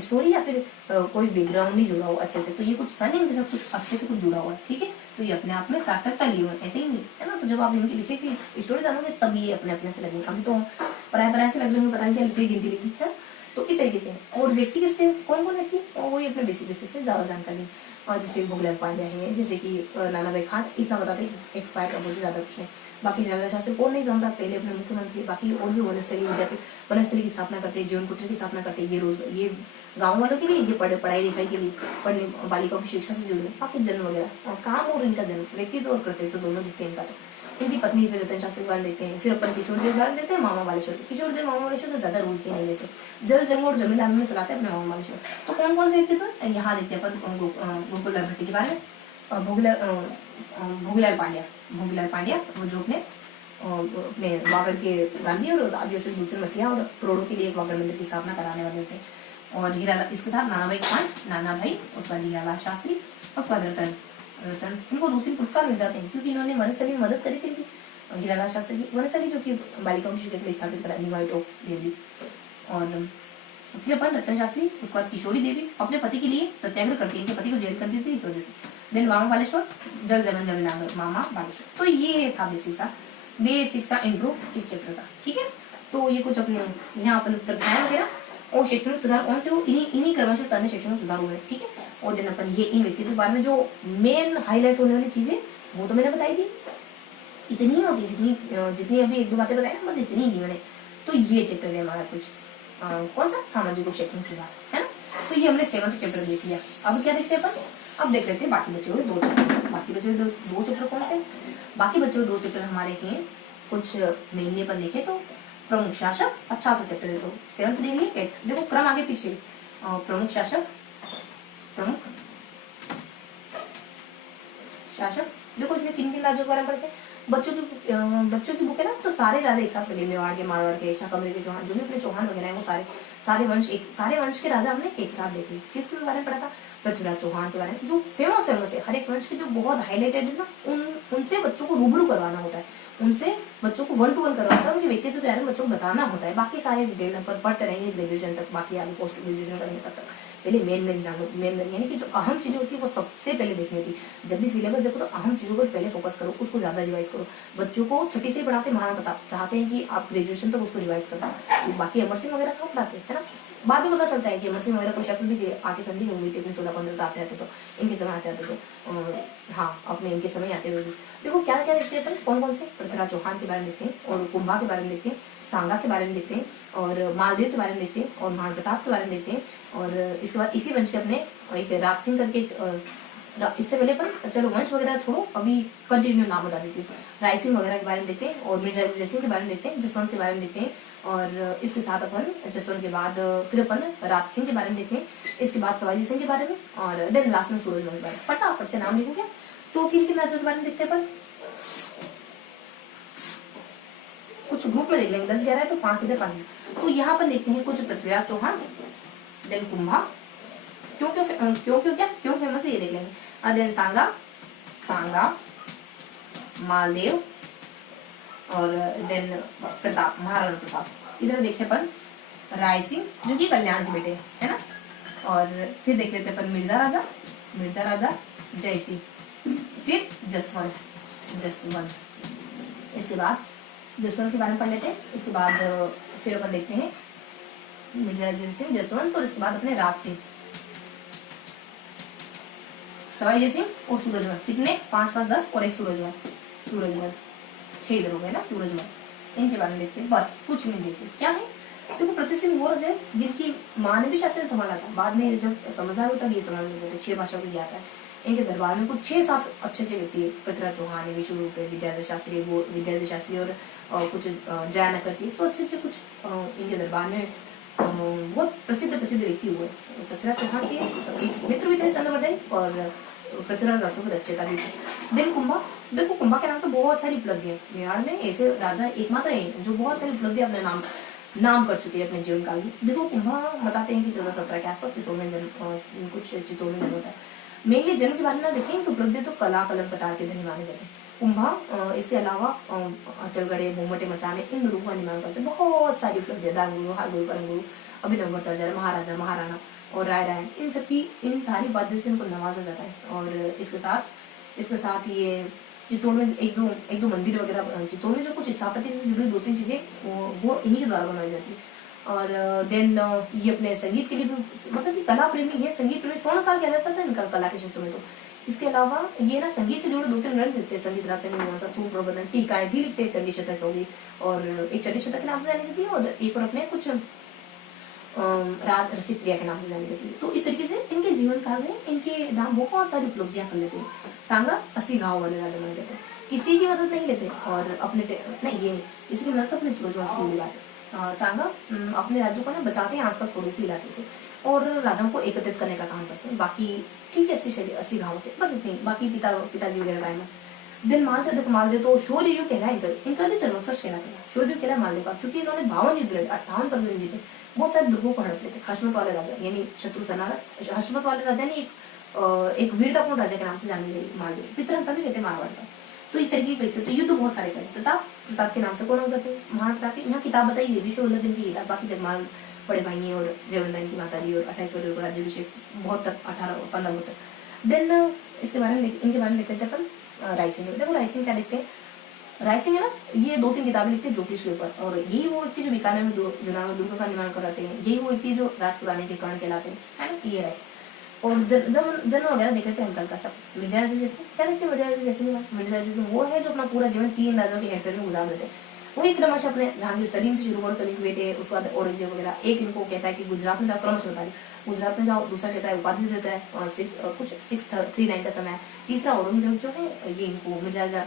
स्टोरी या फिर कोई बैकग्राउंड नहीं जुड़ा हो अच्छे से। तो ये कुछ सन इनके साथ कुछ अच्छे से कुछ जुड़ा हुआ है, ठीक है। तो ये अपने आप में सार्थकता लिए हुए, ऐसे ही नहीं है ना। तो जब आप इनके पीछे की स्टोरी जानोगे तब ये अपने से लगेगा। अभी तो पराया से लग रहे हैं, पता नहीं क्या लिखी, गिनती लिखी है। तो इस तरीके से। और व्यक्ति किसके, कौन कौन व्यक्ति, और वही अपने बेसिक से ज्यादा जानकारी, और जैसे भोगलाल पांड्या है, जैसे कि नाना भाई खान, इतना बताते एक्सपायर का बोलते ज्यादा कुछ नहीं। बाकी हिरालाल शास्त्री कौन नहीं जानता, पहले अपने मुख्यमंत्री। बाकी और भी वनस्थली विद्यापीठ, वनस्थली की स्थापना करते हैं, जीवन कुटीर की स्थापना करते हैं। ये गाँव वालों के लिए, ये पढ़ाई लिखाई के लिए, पढ़ने बालिकाओं की शिक्षा से जुड़े। बाकी जन्म वगैरह और काम और इनका जन्म, व्यक्तित्व और कर्तव्य दोनों दिखते हैं इनका। इनकी पत्नी फिर रतन शास्त्री उदाहरण देते हैं। फिर अपन किशोर देव उदाहरण देते हैं, मामा बालेश्वर। किशोर देव मामा बालेश्वर का ज्यादा रोल किया नहीं, वैसे जल जंग और जमीन आंदोलन चलाते हैं अपने मामा बालेश्वर। तो कौन कौन से व्यक्तित्व यहाँ देखते हैं अपन, गोकुललाल भट्टी के बारे में, भोगीलाल पांड्या जो अपने वागड़ के गांधी और आदिवासी दूसरे मसीहा और करोड़ों के लिए एक वागड़ मंदिर की स्थापना कराने वाले थे। और हीरालाल, इसके साथ नाना भाई खान, नाना भाई, उसके बाद हीरालाल शास्त्री, उसके बाद रतन। इनको 2-3 पुरस्कार मिल जाते हैं क्योंकि इन्होंने वनस्थली में मदद करी थी। हीरालाल शास्त्री की वनस्थली जो कि बालिकाओं की शिक्षा के लिए स्थापित करा, निवाई टोक देवी। और फिर अपन रतन शास्त्री, उसके बाद किशोरी देवी अपने पति के लिए सत्याग्रह करती है, इनके पति को जेल कर दी थी इस वजह से। देन मामा बालेश्वर, जल जगन जगनागर मामा बालेश्वर। तो ये था बेसिक सा इंट्रो इस चैप्टर का, ठीक है। तो ये कुछ अपने यहाँ अपन प्रक्रिया वगैरह और शैक्षणिक सुधार कौन से हो, इन्हीं क्रमशः स्तर में शैक्षणिक सुधार हुए, ठीक है। और दिन अपन ये इन व्यक्तित्व के बारे में जो मेन हाईलाइट होने वाली चीजें वो तो मैंने बताई थी, इतनी ही होती जितनी अभी 1-2 बातें बताई, बस इतनी ही मैंने। तो ये चैप्टर है हमारा कुछ कौन सा, सामाजिक और शैक्षणिक सुधार, है ना। तो ये हमने 7th चैप्टर देख लिया। अब क्या देखते हैं अपन, अब देख लेते हैं बाकी बचे हुए 2 चैप्टर। बाकी बचे हुए दो चैप्टर कौन से, बाकी बचे हुए 2 चैप्टर हमारे हैं कुछ मेनली अपन देखे तो प्रमुख शासक, अच्छा सा चैप्टर है। तो 7th देख लिए, 8th देखो क्रम आगे पीछे। प्रमुख शासक देखो इसमें किन राज्यों के बारे में पढ़ते हैं। बच्चों की बुक है ना, तो सारे राजा एक साथ पढ़े, मेवाड़ के, मारवाड़ के, शाकंभरी के, चौहान, जो भी अपने चौहान वगैरह है वो सारे वंश के राजा हमने एक साथ देखे। किसके बारे में पढ़ा था, पृथ्वीराज चौहान के बारे में, जो फेमस है। हर एक वंश के जो बहुत हाईलाइटेड है ना, उनसे बच्चों को रूबरू करवाना होता है, उनसे बच्चों को 1 to 1 करवाना होता है, उनके व्यक्तित्व के बारे में बच्चों को बताना होता है। बाकी सारे डिटेल पर पढ़ते रहेंगे ग्रेजुएशन तक, बाकी आगे पोस्ट ग्रेजुएशन करेंगे तब तक। पहले मेन जानो, मेन यानी कि जो अहम चीजें होती है वो सबसे पहले देखनी थी। जब भी सिलेबस देखो तो अहम चीजों पर पहले फोकस करो, उसको ज्यादा रिवाइज करो। बच्चों को छठी से पढ़ाते महाराणा प्रताप, चाहते हैं कि आप ग्रेजुएशन तक उसको रिवाइज करना। बाकी अमर सिंह वगैरह कहाँ पढ़ाते हैं ना, बाद में पता चलता है कि अमर सिंह वगैरह को शख्स भी आके संधि हुई थी अपने 16-15 आते आते, तो इनके समय आते आते तो हाँ अपने इनके समय आते हुए देखो क्या क्या देखते हैं, कौन कौन से पृथ्वीराज चौहान के बारे में देखते हैं, और कुंभा के बारे में देखते हैं, सांगा के बारे में देखते हैं, और मालदेव के बारे में देखते हैं, और महाराणा प्रताप के बारे में देखते हैं। और इसके बाद इसी वंश के अपने एक राज सिंह करके, इससे पहले पर चलो वंश वगैरह छोड़ो, अभी कंटिन्यू नाम बता देती हूँ। राय सिंह वगैरह के बारे में देखते हैं, और मिर्जा जयसिंह के बारे में देखते हैं, जसवंत के बारे में देखते हैं, और इसके साथ अपन जसवंत के बाद फिर अपन राज सिंह के बारे में देखते हैं, इसके बाद शिवाजी सिंह के बारे में, और देन लास्ट में सूरजमल के बारे में। फटाफट से नाम लिखो क्या, तो किन किन राज्यों के बारे में देखते हैं अपन, कुछ ग्रुप में देख लेंगे, 10-11 है तो 5 सीधे 5। तो यहाँ पर देखते हैं कुछ पृथ्वीराज चौहान, देन कुंभा, क्यों फेमस है ये देख लेंगे, देन सांगा, मालदेव, और देन प्रताप, महाराणा प्रताप। इधर देखे अपन राय सिंह जो कि कल्याण के बेटे है ना, और फिर देख लेते अपन मिर्जा राजा जय सिंह, फिर जसवंत। इसके बाद जसवंत के बारे में पढ़ लेते हैं, इसके बाद फिर अपन देखते हैं मिर्जा जय सिंह, जसवंत, और इसके बाद अपने राज सिंह, सवाई जय सिंह और सूरजमल। कितने 5-5-10 और एक सूरजमल 6 इधर हो गए ना सूरजमल। इनके बारे में देखते हैं, बस कुछ नहीं देखते। क्या है देखो, पृथ्वी सिंह वो राजा है जिनकी माँ ने भी शासन संभाला था, बाद में जब समझदार होता ये संभाल लेते थे, 6 भाषाओं को ज्ञात है। इनके दरबार में कुछ 6-7 अच्छे व्यक्ति है, पृथ्वीराज चौहान, विश्वरूप, विद्याधर शास्त्री और कुछ जयानकर की, तो अच्छे कुछ इनके दरबार में बहुत प्रसिद्ध व्यक्ति हुए। पृथ्वीराज चौहान के एक मित्र भी थे चंद्रवर्धन, और पृथ्वीराज रासो के रचयिता भी थे। देन कुंभा, देखो कुंभा के नाम तो बहुत सारी उपलब्धियां, बिहार में ऐसे राजा एकमात्र है जो बहुत सारी उपलब्धियां अपने नाम कर चुके हैं अपने जीवन काल में। देखो कुंभा बताते हैं कि 1417 के आसपास चित्तौड़ में जन्म होता है। मेनली जन्म के बारे में देखें तो उपलब्धि तो कला कलम कटार के धनी माने जाते हैं। कुंभा इसके अलावा अचलगढ़े, मोमटे मचाने, इन रूपों का निर्माण करते हैं। बहुत सारी उपलब्धियां, दागुरु, हारगुरु, परमगुरु, अभिनव भट्टाचार्य, महाराजा, महाराणा और राय इन सारी बातों से इनको नवाजा जाता है। और इसके साथ ये चित्तौड़ में एक दो मंदिर वगैरह, चित्तौड़ में जो कुछ स्थापत्य से जुड़ी 2-3 चीजें वो इन्हीं के द्वारा बनाई जाती है। और देन ये अपने संगीत के लिए भी, मतलब कि कला प्रेमी है, संगीत प्रेमी, स्वर्णकाल कहलाता था इनका कला के क्षेत्र में। तो इसके अलावा ये ना संगीत से जुड़े 2-3 ग्रंथ लिखते हैं, संगीत राज मीमांसा, सूर प्रबंधन, टीकाएं भी लिखते हैं, चंडी शतक होगी, और एक चंडी शतक के नाम से जानी जाती है, और एक और अपने कुछ राज रसिक प्रिया के नाम से जानी जाती है। तो इस तरीके से इनके जीवन काल में इनके नाम बहुत सारी उपलब्धियां कर लेते हैं। सांगा 80 गाँव वाले राजा माने जाते हैं, किसी की मदद नहीं लेते, और अपने नहीं ये किसी की मदद अपने सूरजवंश की बात है। सांगा अपने राज्यों को ना बचाते हैं आसपास पड़ोसी इलाके से, और राजाओं को एकत्रित करने का काम करते हैं। बाकी ठीक है 80 गाँव थे, बस इतनी, बाकी पिताजी वगैरह टाइम में। दिन मालदेव तो शौर्य युग कहलाए, इनका भी चरमोत्कर्ष कहलाता है, शौर्य युग कहलाए मालदेव का, क्योंकि इन्होंने 52 युद्ध लड़े, 58 पर जीते, बहुत सारे दुर्गों को हड़प लेते। हशमत वाले राजा यानी शत्रु सेना, हशमत वाले राजा ने एक वीरतापूर्ण राजा के नाम से जानी गई मालदेव, पितरहंता भी कहते मारवाड़ का। तो इस तरीके के व्यक्ति, तो युद्ध बहुत सारे करे। प्रताप के नाम से कौन होता है, महाराणा प्रताप। यहाँ किताब बताई है विश्ववल्लभ की किताब, बाकी जगमाल बड़े भाई और जयवंदन की माता जी, और 28 वर्ष को राज्याभिषेक 15 देन इसके बारे में इनके बारे में देखते थे अपन राय सिंह। देखो राय सिंह क्या देखते हैं, राय सिंह है ना, ये 2-3 किताबें लिखते हैं ज्योतिष के ऊपर, और यही वो व्यक्ति जो बीकानेर में दुर्ग का निर्माण कराते हैं, यही वो व्यक्ति जो राजपुताने के कर्ण कहलाते हैं, है ना, ये राय सिंह। और जन्म वगैरह देख लेते हैं अंकल का सब। मिर्जा जैसे क्या देखते हैं, मिर्जा जैसे वो है जो अपना पूरा जीवन 3 राजाओं के हेरफेर में गुजार देते हैं। वही क्रमशः अपने जहांगीर सलीम से शुरू करो, सलीम के बेटे, उसके बाद औरंगजेब वगैरह। एक इनको कहता है कि गुजरात में जाओ, क्रमशः बता रहे गुजरात में जाओ, दूसरा कहता है उपाधि देता है, कुछ 639 का समय। तीसरा औरंगजेब जो है ये इनको मिर्जा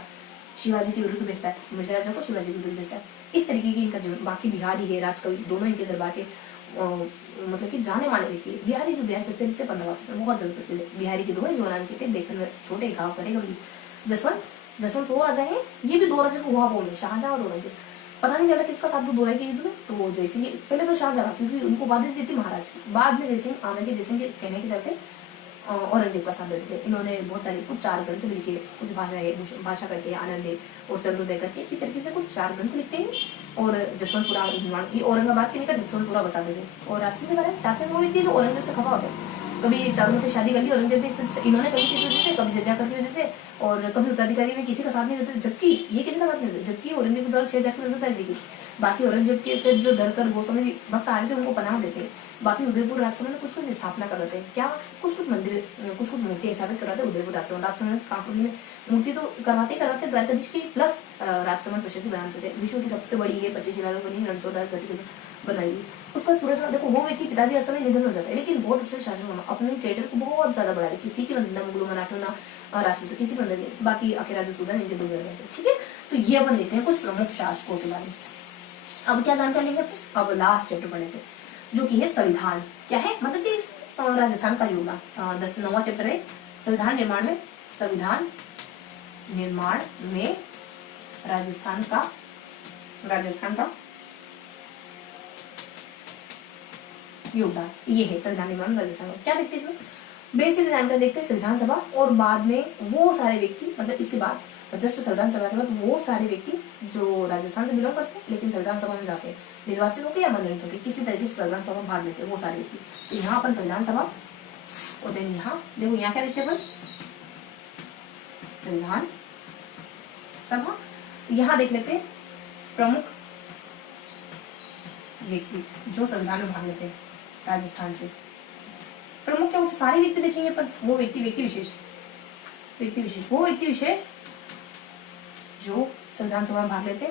शिवाजी के विरुद्ध भेजता है, मिर्जा राजा को शिवाजी के विरुद्ध भेजता है। इस तरीके की इनका जीवन। बाकी बिहारी है, राजकवि, दोनों इनके दरबार के मतलब कि जाने माने व्यक्ति है। बिहारी जो बिहार से लिखते 15 वर्ष में बहुत ज्यादा प्रसिद्ध है। बिहारी के 2 है जो नाम के थे, देखने में छोटे गाँव करेगा। जसवंत 2 राजा है, ये भी 2 राजा को हुआ बोले, शाहजहां और औरंगजेब। पता नहीं चला किसका साथ दो के युद्ध में, तो जयसिंह पहले तो शाहजहां, क्योंकि उनको बाधित दी थी महाराज की, बाद में जयसिंह आने के जयसिंह के कहने के चलते औरंगजेब का साथ देते थे। इन्होंने बहुत सारे कुछ 4 ग्रंथ लिखे, कुछ भाषा करके, आनंद और चंद्रोदय करके, इस तरीके से कुछ 4 ग्रंथ लिखते हैं। और जसवंतपुरा निर्माण, ये औरंगाबाद के निकट जसवंतपुरा बसाते थे। और राजसिंह के बारे में, राजसिंह वो व्यक्ति जो औरंगजेब से खफा होता है। कभी चारों से शादी कर ली औरंगजेब ने, इन्होंने कभी किसी वजह से, कभी जजा की वजह से, और कभी उत्तराधिकारी में किसी का साथ नहीं देते, जबकि ये किसी का साथ नहीं देते, जबकि औरंगजेब के द्वारा 6 हजार की नजरदारी दी। बाकी औरंगजेब के से जो डर कर गोस्वामी भक्त आ रहे थे उनको पनाह देते। बाकी उदयपुर राजसमंद में कुछ कुछ स्थापना कर रहे थे, क्या कुछ कुछ मंदिर, कुछ कुछ मूर्तियां स्थापित कर रहे थे। उदयपुर राजसमंद कानपुर में मूर्ति तो करवाते द्वारकाधीश की, प्लस राजसमंद प्रसिद्धि बनाते थे। विश्व की सबसे बड़ी ये 25 शिलालेख बनी, रणछोड़दास घटी बनाई। उसका सूरज, देखो वो व्यक्ति पिताजी असमय निधन हो जाता है, लेकिन बहुत अच्छे शासक, अपने कैरियर को बहुत ज्यादा बढ़ा रहे, किसी की वंदना मुगलों मराठों ना राजपूत, किसी की वंदना नहीं। बाकी आखिर राजू सूदन इनके 2 जगह। ठीक है, तो ये अपन देखते हैं कुछ प्रमुख शासकों के बारे में। अब क्या जानकारी लेंगे, अब लास्ट चैप्टर पढ़े थे जो कि है संविधान। क्या है, मतलब कि राजस्थान का योगदान। 9वां चैप्टर है संविधान निर्माण में, संविधान निर्माण में राजस्थान का योगदान। ये है संविधान निर्माण में राजस्थान का। क्या देखते हैं इसमें, बेसिक जानकारी देखते हैं संविधान सभा, और बाद में वो सारे व्यक्ति, मतलब इसके बाद जस्ट संविधान सभा के बाद वो सारे व्यक्ति जो राजस्थान से बिलोंग करते हैं लेकिन संविधान सभा में जाते हैं, निर्वाचित होकर या मनोनीत होकर किसी तरीके से संविधान सभा में भाग लेते हैं वो सारे व्यक्ति। तो यहाँ अपन संविधान सभा, और देन यहाँ देखो यहाँ क्या देखते हैं अपन, संविधान सभा। यहाँ देख लेते हैं प्रमुख व्यक्ति जो संविधान में भाग लेते हैं राजस्थान से। प्रमुख क्या होते, सारे व्यक्ति देखेंगे पर वो व्यक्ति विशेष वो व्यक्ति विशेष जो संविधान सभा में भाग लेते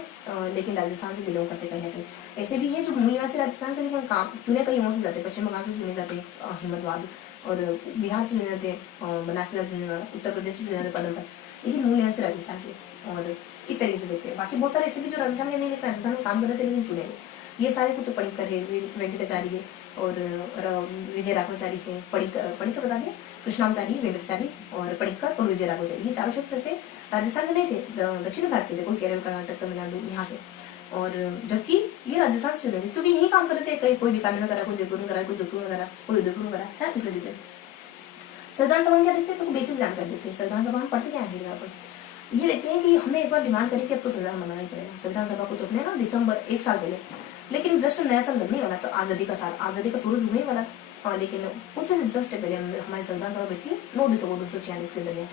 लेकिन राजस्थान से बिलोंग करते कहीं ना कहीं। ऐसे भी है जो मूल निवासी राजस्थान के, लेकिन काम चुने कहीं और से जाते, पश्चिम बंगाल से चुने जाते हिम्मतवाद, और बिहार से चुने जाते बनारस से चुने वाला, उत्तर प्रदेश से चुने जाते पदम पर, लेकिन मूल निवासी राजस्थान के। और इस तरीके से देखते हैं। बाकी बहुत सारे ऐसे भी जो राजस्थान के नहीं, लेकिन राजस्थान में काम कर रहे थे लेकिन चुने। ये सारे कुछ पढ़िकर है, वेंकटाचार्य है, और विजय राघवाचारी है, पढ़िकर बता दिया, कृष्णाचारी, वेंकटाचारी और पढ़िकर और विजय राघवाचारी। ये चारों शख्स ऐसे राजस्थान में नहीं थे, दक्षिण भारत के थे, कोई केरल, कर्नाटक, तमिलनाडु यहाँ के। और जबकि ये राजस्थान से चुने क्योंकि यही काम कर रहे थे, कहीं कोई बीकानेर में करा, कोई जयपुर में करा, कोई जोधपुर में करा, कोई उदयपुर में करा है, इस वजह से। संविधान सभा में क्या देखते हैं, तो बेसिक जानकारी देते हैं। संविधान सभा में पढ़ते क्या है, यहाँ पर ये देखते हैं कि हमने एक बार डिमांड करी कि अब तो संविधान बनाना ही पड़ेगा। संविधान सभा को चुपने ना दिसंबर 1 साल पहले, लेकिन जस्ट नया साल लगने वाला, तो आजादी का साल, आजादी का सूरज उगने वाला, लेकिन उससे जस्ट पहले हमारी संविधान सभा बैठी 9 दिसंबर 1946 के दरमियान।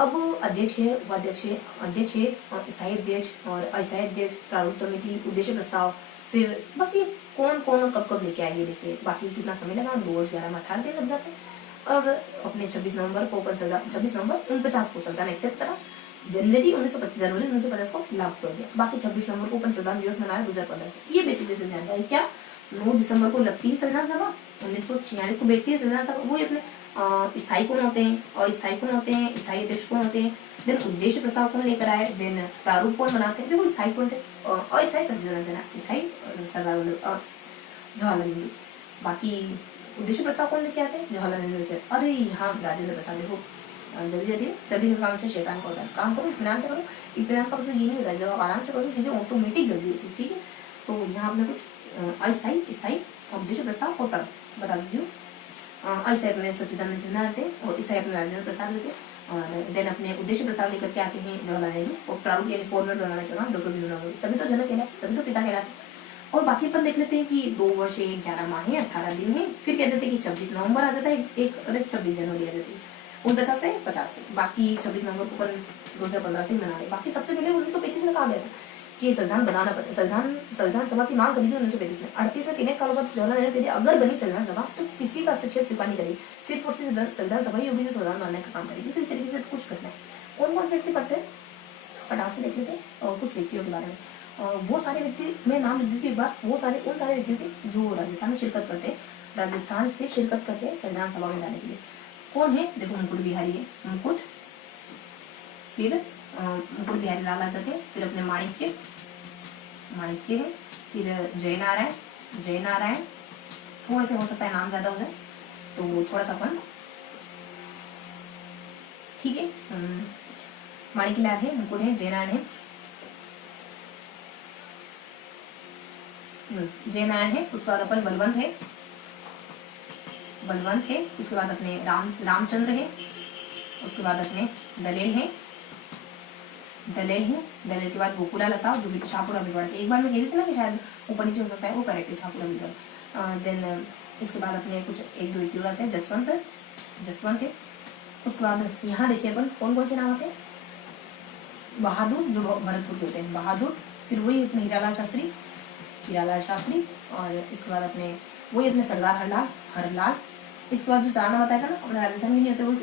अब अध्यक्ष है, उपाध्यक्ष है, अध्यक्ष है, स्थायी अध्यक्ष और अस्थायी अध्यक्ष, प्रारूप समिति, उद्देश्य प्रस्ताव, फिर बस ये कौन कौन और कब लेके आएंगे देखते हैं। बाकी कितना समय लगा, 2 वर्ष 11 में 18 दिन लग जाते हैं। और अपने 26 नवंबर 49 को संविधान एक्सेप्ट करा, जनवरी 1950 को लागू कर दिया। बाकी 26 नवंबर को संविधान दिवस मनाया 2015 से। ये बेसिक जानकारी। क्या 9 दिसंबर को लगती है संविधान सभा, 1946 को बैठती है संविधान सभा। वो अपने स्थायी कौन होते हैं, अस्थायी कौन होते हैं, स्थायी अध्यक्ष कौन होते हैं, देन उद्देश्य प्रस्ताव कौन लेकर आए, देन प्रारूप कौन बनाते हैं। देखो स्थायी कौन थे, अस्थायी स्थायी सरदार जवाहरलाल नेहरू। बाकी उद्देश्य प्रस्ताव कौन लेके आते हैं, जवाहरलाल नेहरू। अरे यहाँ राजेंद्र प्रसाद, देखो जल्दी काम से शैतान का होता है, काम करो इत्मीनान से करो। इत्मीनान का मतलब ये नहीं होता है, जब आप आराम से करो चीजें ऑटोमेटिक जल्दी होती है। ठीक है, तो यहाँ आपने कुछ अस्थायी, स्थायी, उद्देश्य प्रस्ताव और प्रारूप बता दीजिए। अस्थायी अपने सच्चिदानंद सिन्हा रहते हैं, और स्थायी अपने राजेंद्र प्रसाद रहते हैं, और देन अपने उद्देश्य प्रस्ताव लेकर के आते हैं जवाहरलाल नेहरू, और प्रारूप यानी फॉर्मेट बनाने के बाद डॉक्टर भीमराव अम्बेडकर। तभी तो जनक कहलाते, तभी तो पिता कहलाते। और बाकी अपन देख लेते हैं कि 2 वर्ष 11 माह है, 18 दिन है। फिर कह देते हैं कि 26 नवंबर आ जाता है, 26 जनवरी आ जाती है, 49 से 50 से। बाकी 26 नवंबर को अपन 2015 से मना रहे। बाकी सबसे पहले 1935 में कहा गया था कि संविधान बनाना पड़ता है। संविधान सभा की मांग करी थी 1935 में। 38 में 3 सालों बाद जवाहरलाल नेहरू कहते अगर बनी संविधान सभा तो किसी का हस्तक्षेप स्वीकार नहीं करेगी, सिर्फ और सिर्फ संविधान सभा ही होगी जो संविधान बनाने का काम करेगी। तो इस तरीके से कुछ करना है। कौन कौन से व्यक्ति पढ़ते हैं, फटाक से देख लेते हैं और कुछ व्यक्तियों के बारे में। वो सारे व्यक्ति मैं नाम लिख देती हूँ एक बार, वो सारे उन सारे व्यक्तियों के जो राजस्थान में शिरकत करते हैं, राजस्थान से शिरकत करते हैं संविधान सभा में जाने के लिए। कौन है, देखो मुकुट बिहारी है, मुकुट, फिर मुकुट बिहारी लाल आजाद है, फिर अपने माणिक्य है, फिर जयनारायण, थोड़ा सा हो सकता है नाम ज्यादा हो जाए तो थोड़ा सा अपन, ठीक है। माणिक्य लाल है, मुकुट है, जयनारायण है, उसके बाद अपन बलवंत है, बलवंत है, इसके बाद अपने रामचंद्र है, उसके बाद अपने दलेल है, दलेल के बाद गोकुला लसाव जो कि शाहपुरा बिगड़ के एक बार मैं कह रही थी ना कि शायद ऊपर नीचे हो सकता है, वो करेक्ट है, शाहपुरा बिगड़। देन इसके बाद अपने कुछ एक दो व्यक्ति आते हैं, जसवंत है। उसके बाद यहाँ देखिए अपन कौन कौन से नाम आते हैं, बहादुर जो भरतपुर के होते हैं, बहादुर, फिर वही अपने हीरालाल शास्त्री, और इसके बाद अपने वही अपने सरदार हरलाल। इसके बाद जो 4 नाम बताया था ना अपने राजस्थान में नहीं होते, वही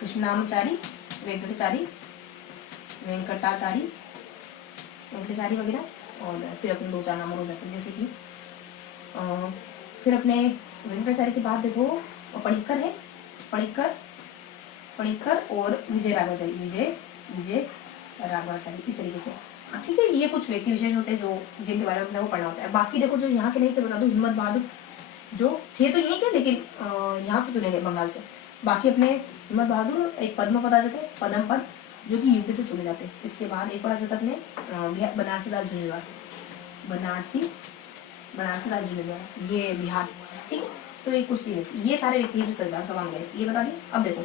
कृष्णामचारी, वेंकटाचारी वगैरह। और फिर अपने 2-4 नाम हो जाते हैं, जैसे कि फिर अपने वेंकटाचारी के बाद देखो पणिक्कर है, पणिक्कर और विजय राघवाचारी, इस तरीके से। ठीक है, ये कुछ व्यक्ति विशेष होते हैं जो जिनके बारे में वो पढ़ना होता है। बाकी देखो जो यहाँ के नहीं थे बता दो, हिम्मत बहादुर जो थे तो यही के, लेकिन यहाँ से चुने गए बंगाल से। बाकी अपने हिम्मत बहादुर, एक पद्म पद आ जाते हैं, पद्म पद जो कि यूपी से चुने जाते हैं। इसके बाद एक और आ जाता है अपने बनारसी दास जुनेजवार, ये बिहार से। ठीक है, तो ये कुछ थी, ये सारे व्यक्ति जो संविधान सभा में गए, ये बता दी। अब देखो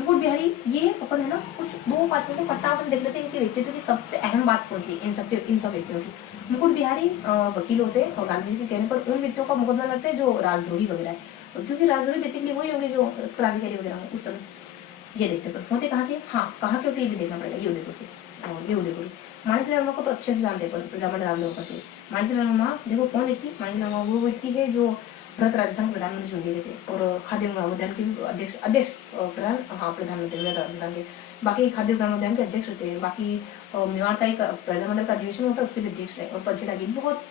मुकुट बिहारी, ये अपन है ना कुछ 2-5 को फटाफट देख लेते हैं इनके व्यक्तित्व की सबसे अहम बात कौन सी, इन सब व्यक्तियों की। मुकुट बिहारी वकील होते हैं और गांधी जी के कहने पर उन व्यक्तियों का मुकदमा लड़ते हैं जो राजद्रोही वगैरह है, क्योंकि राजद्रोही बेसिकली वही होंगे जो क्रांतिकारी वगैरह हो उस समय। ये देखते पर होते कहाँ के, हाँ कहाँ के होते ये भी देखना पड़ेगा। ये उदयपुर के और ये उदयपुर। माणिकलाल वर्मा को तो अच्छे से जानते हैं, प्रजामंडल रामदेव करते। माणिकलाल वर्मा देखो कौन व्यक्ति, माणिकलाल वर्मा वो व्यक्ति है जो भारत राजस्थान के प्रधानमंत्री चुन गए थे और खाद्य उद्यान के प्रधानमंत्री राजस्थान के। बाकी खाद्य उद्यान के अध्यक्ष होते हैं। बाकी मेवाड़ का एक प्रजामंडल का अधिवेशन होता है, उसके अध्यक्ष है। और पंचेला की बहुत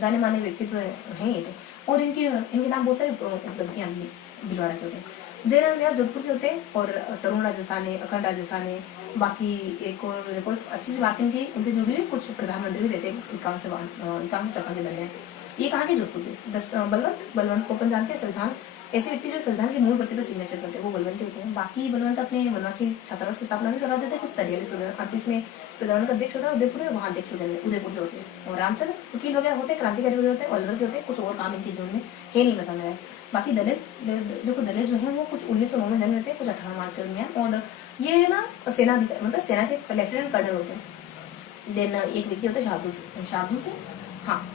जाने माने व्यक्तित्व हैं ये तो, और इनके नाम बहुत सारी उपलब्धियां भिलवाड़ा के होते हैं। जयराम व्यास जोधपुर के होते हैं और तरुण राजस्थान है, अखंड राजस्थान है। बाकी एक और देखो अच्छी सी बात इनकी, उनसे जुड़ी हुई कुछ प्रधानमंत्री भी रहते हैं 51 से 56 के दरमियान। ये कहाँ के, जोधपुर के। बलवंत को अपन जानते हैं, संविधान ऐसे व्यक्ति जो संविधान की मूल प्रति पर सिग्नेचर करते हैं वो बलवंत होते हैं। बाकी बलवंत अपने वनवासी छात्रावास की स्थापना भी करा देते हैं कुछ 43 में प्रधानमंत्री का अध्यक्ष होता है उदयपुर में, वहाँ अध्यक्ष उदयपुर से होते हैं। और रामचंद्र वकील वगैरह होते हैं, क्रांतिकारी वगैरह होते हैं, अलवर के होते हैं। कुछ और काम इनके जीवन में है नहीं बताना है। बाकी दलित देखो, दलित जो है वो कुछ 1909 में जन्म लेते हैं, कुछ 18 मार्च के दरमियान। और ये ना सेना मतलब सेना के लेफ्टिनेंट कर्नल होते हैं। देन एक व्यक्ति होते हैं शार्दुल सिंह, हाँ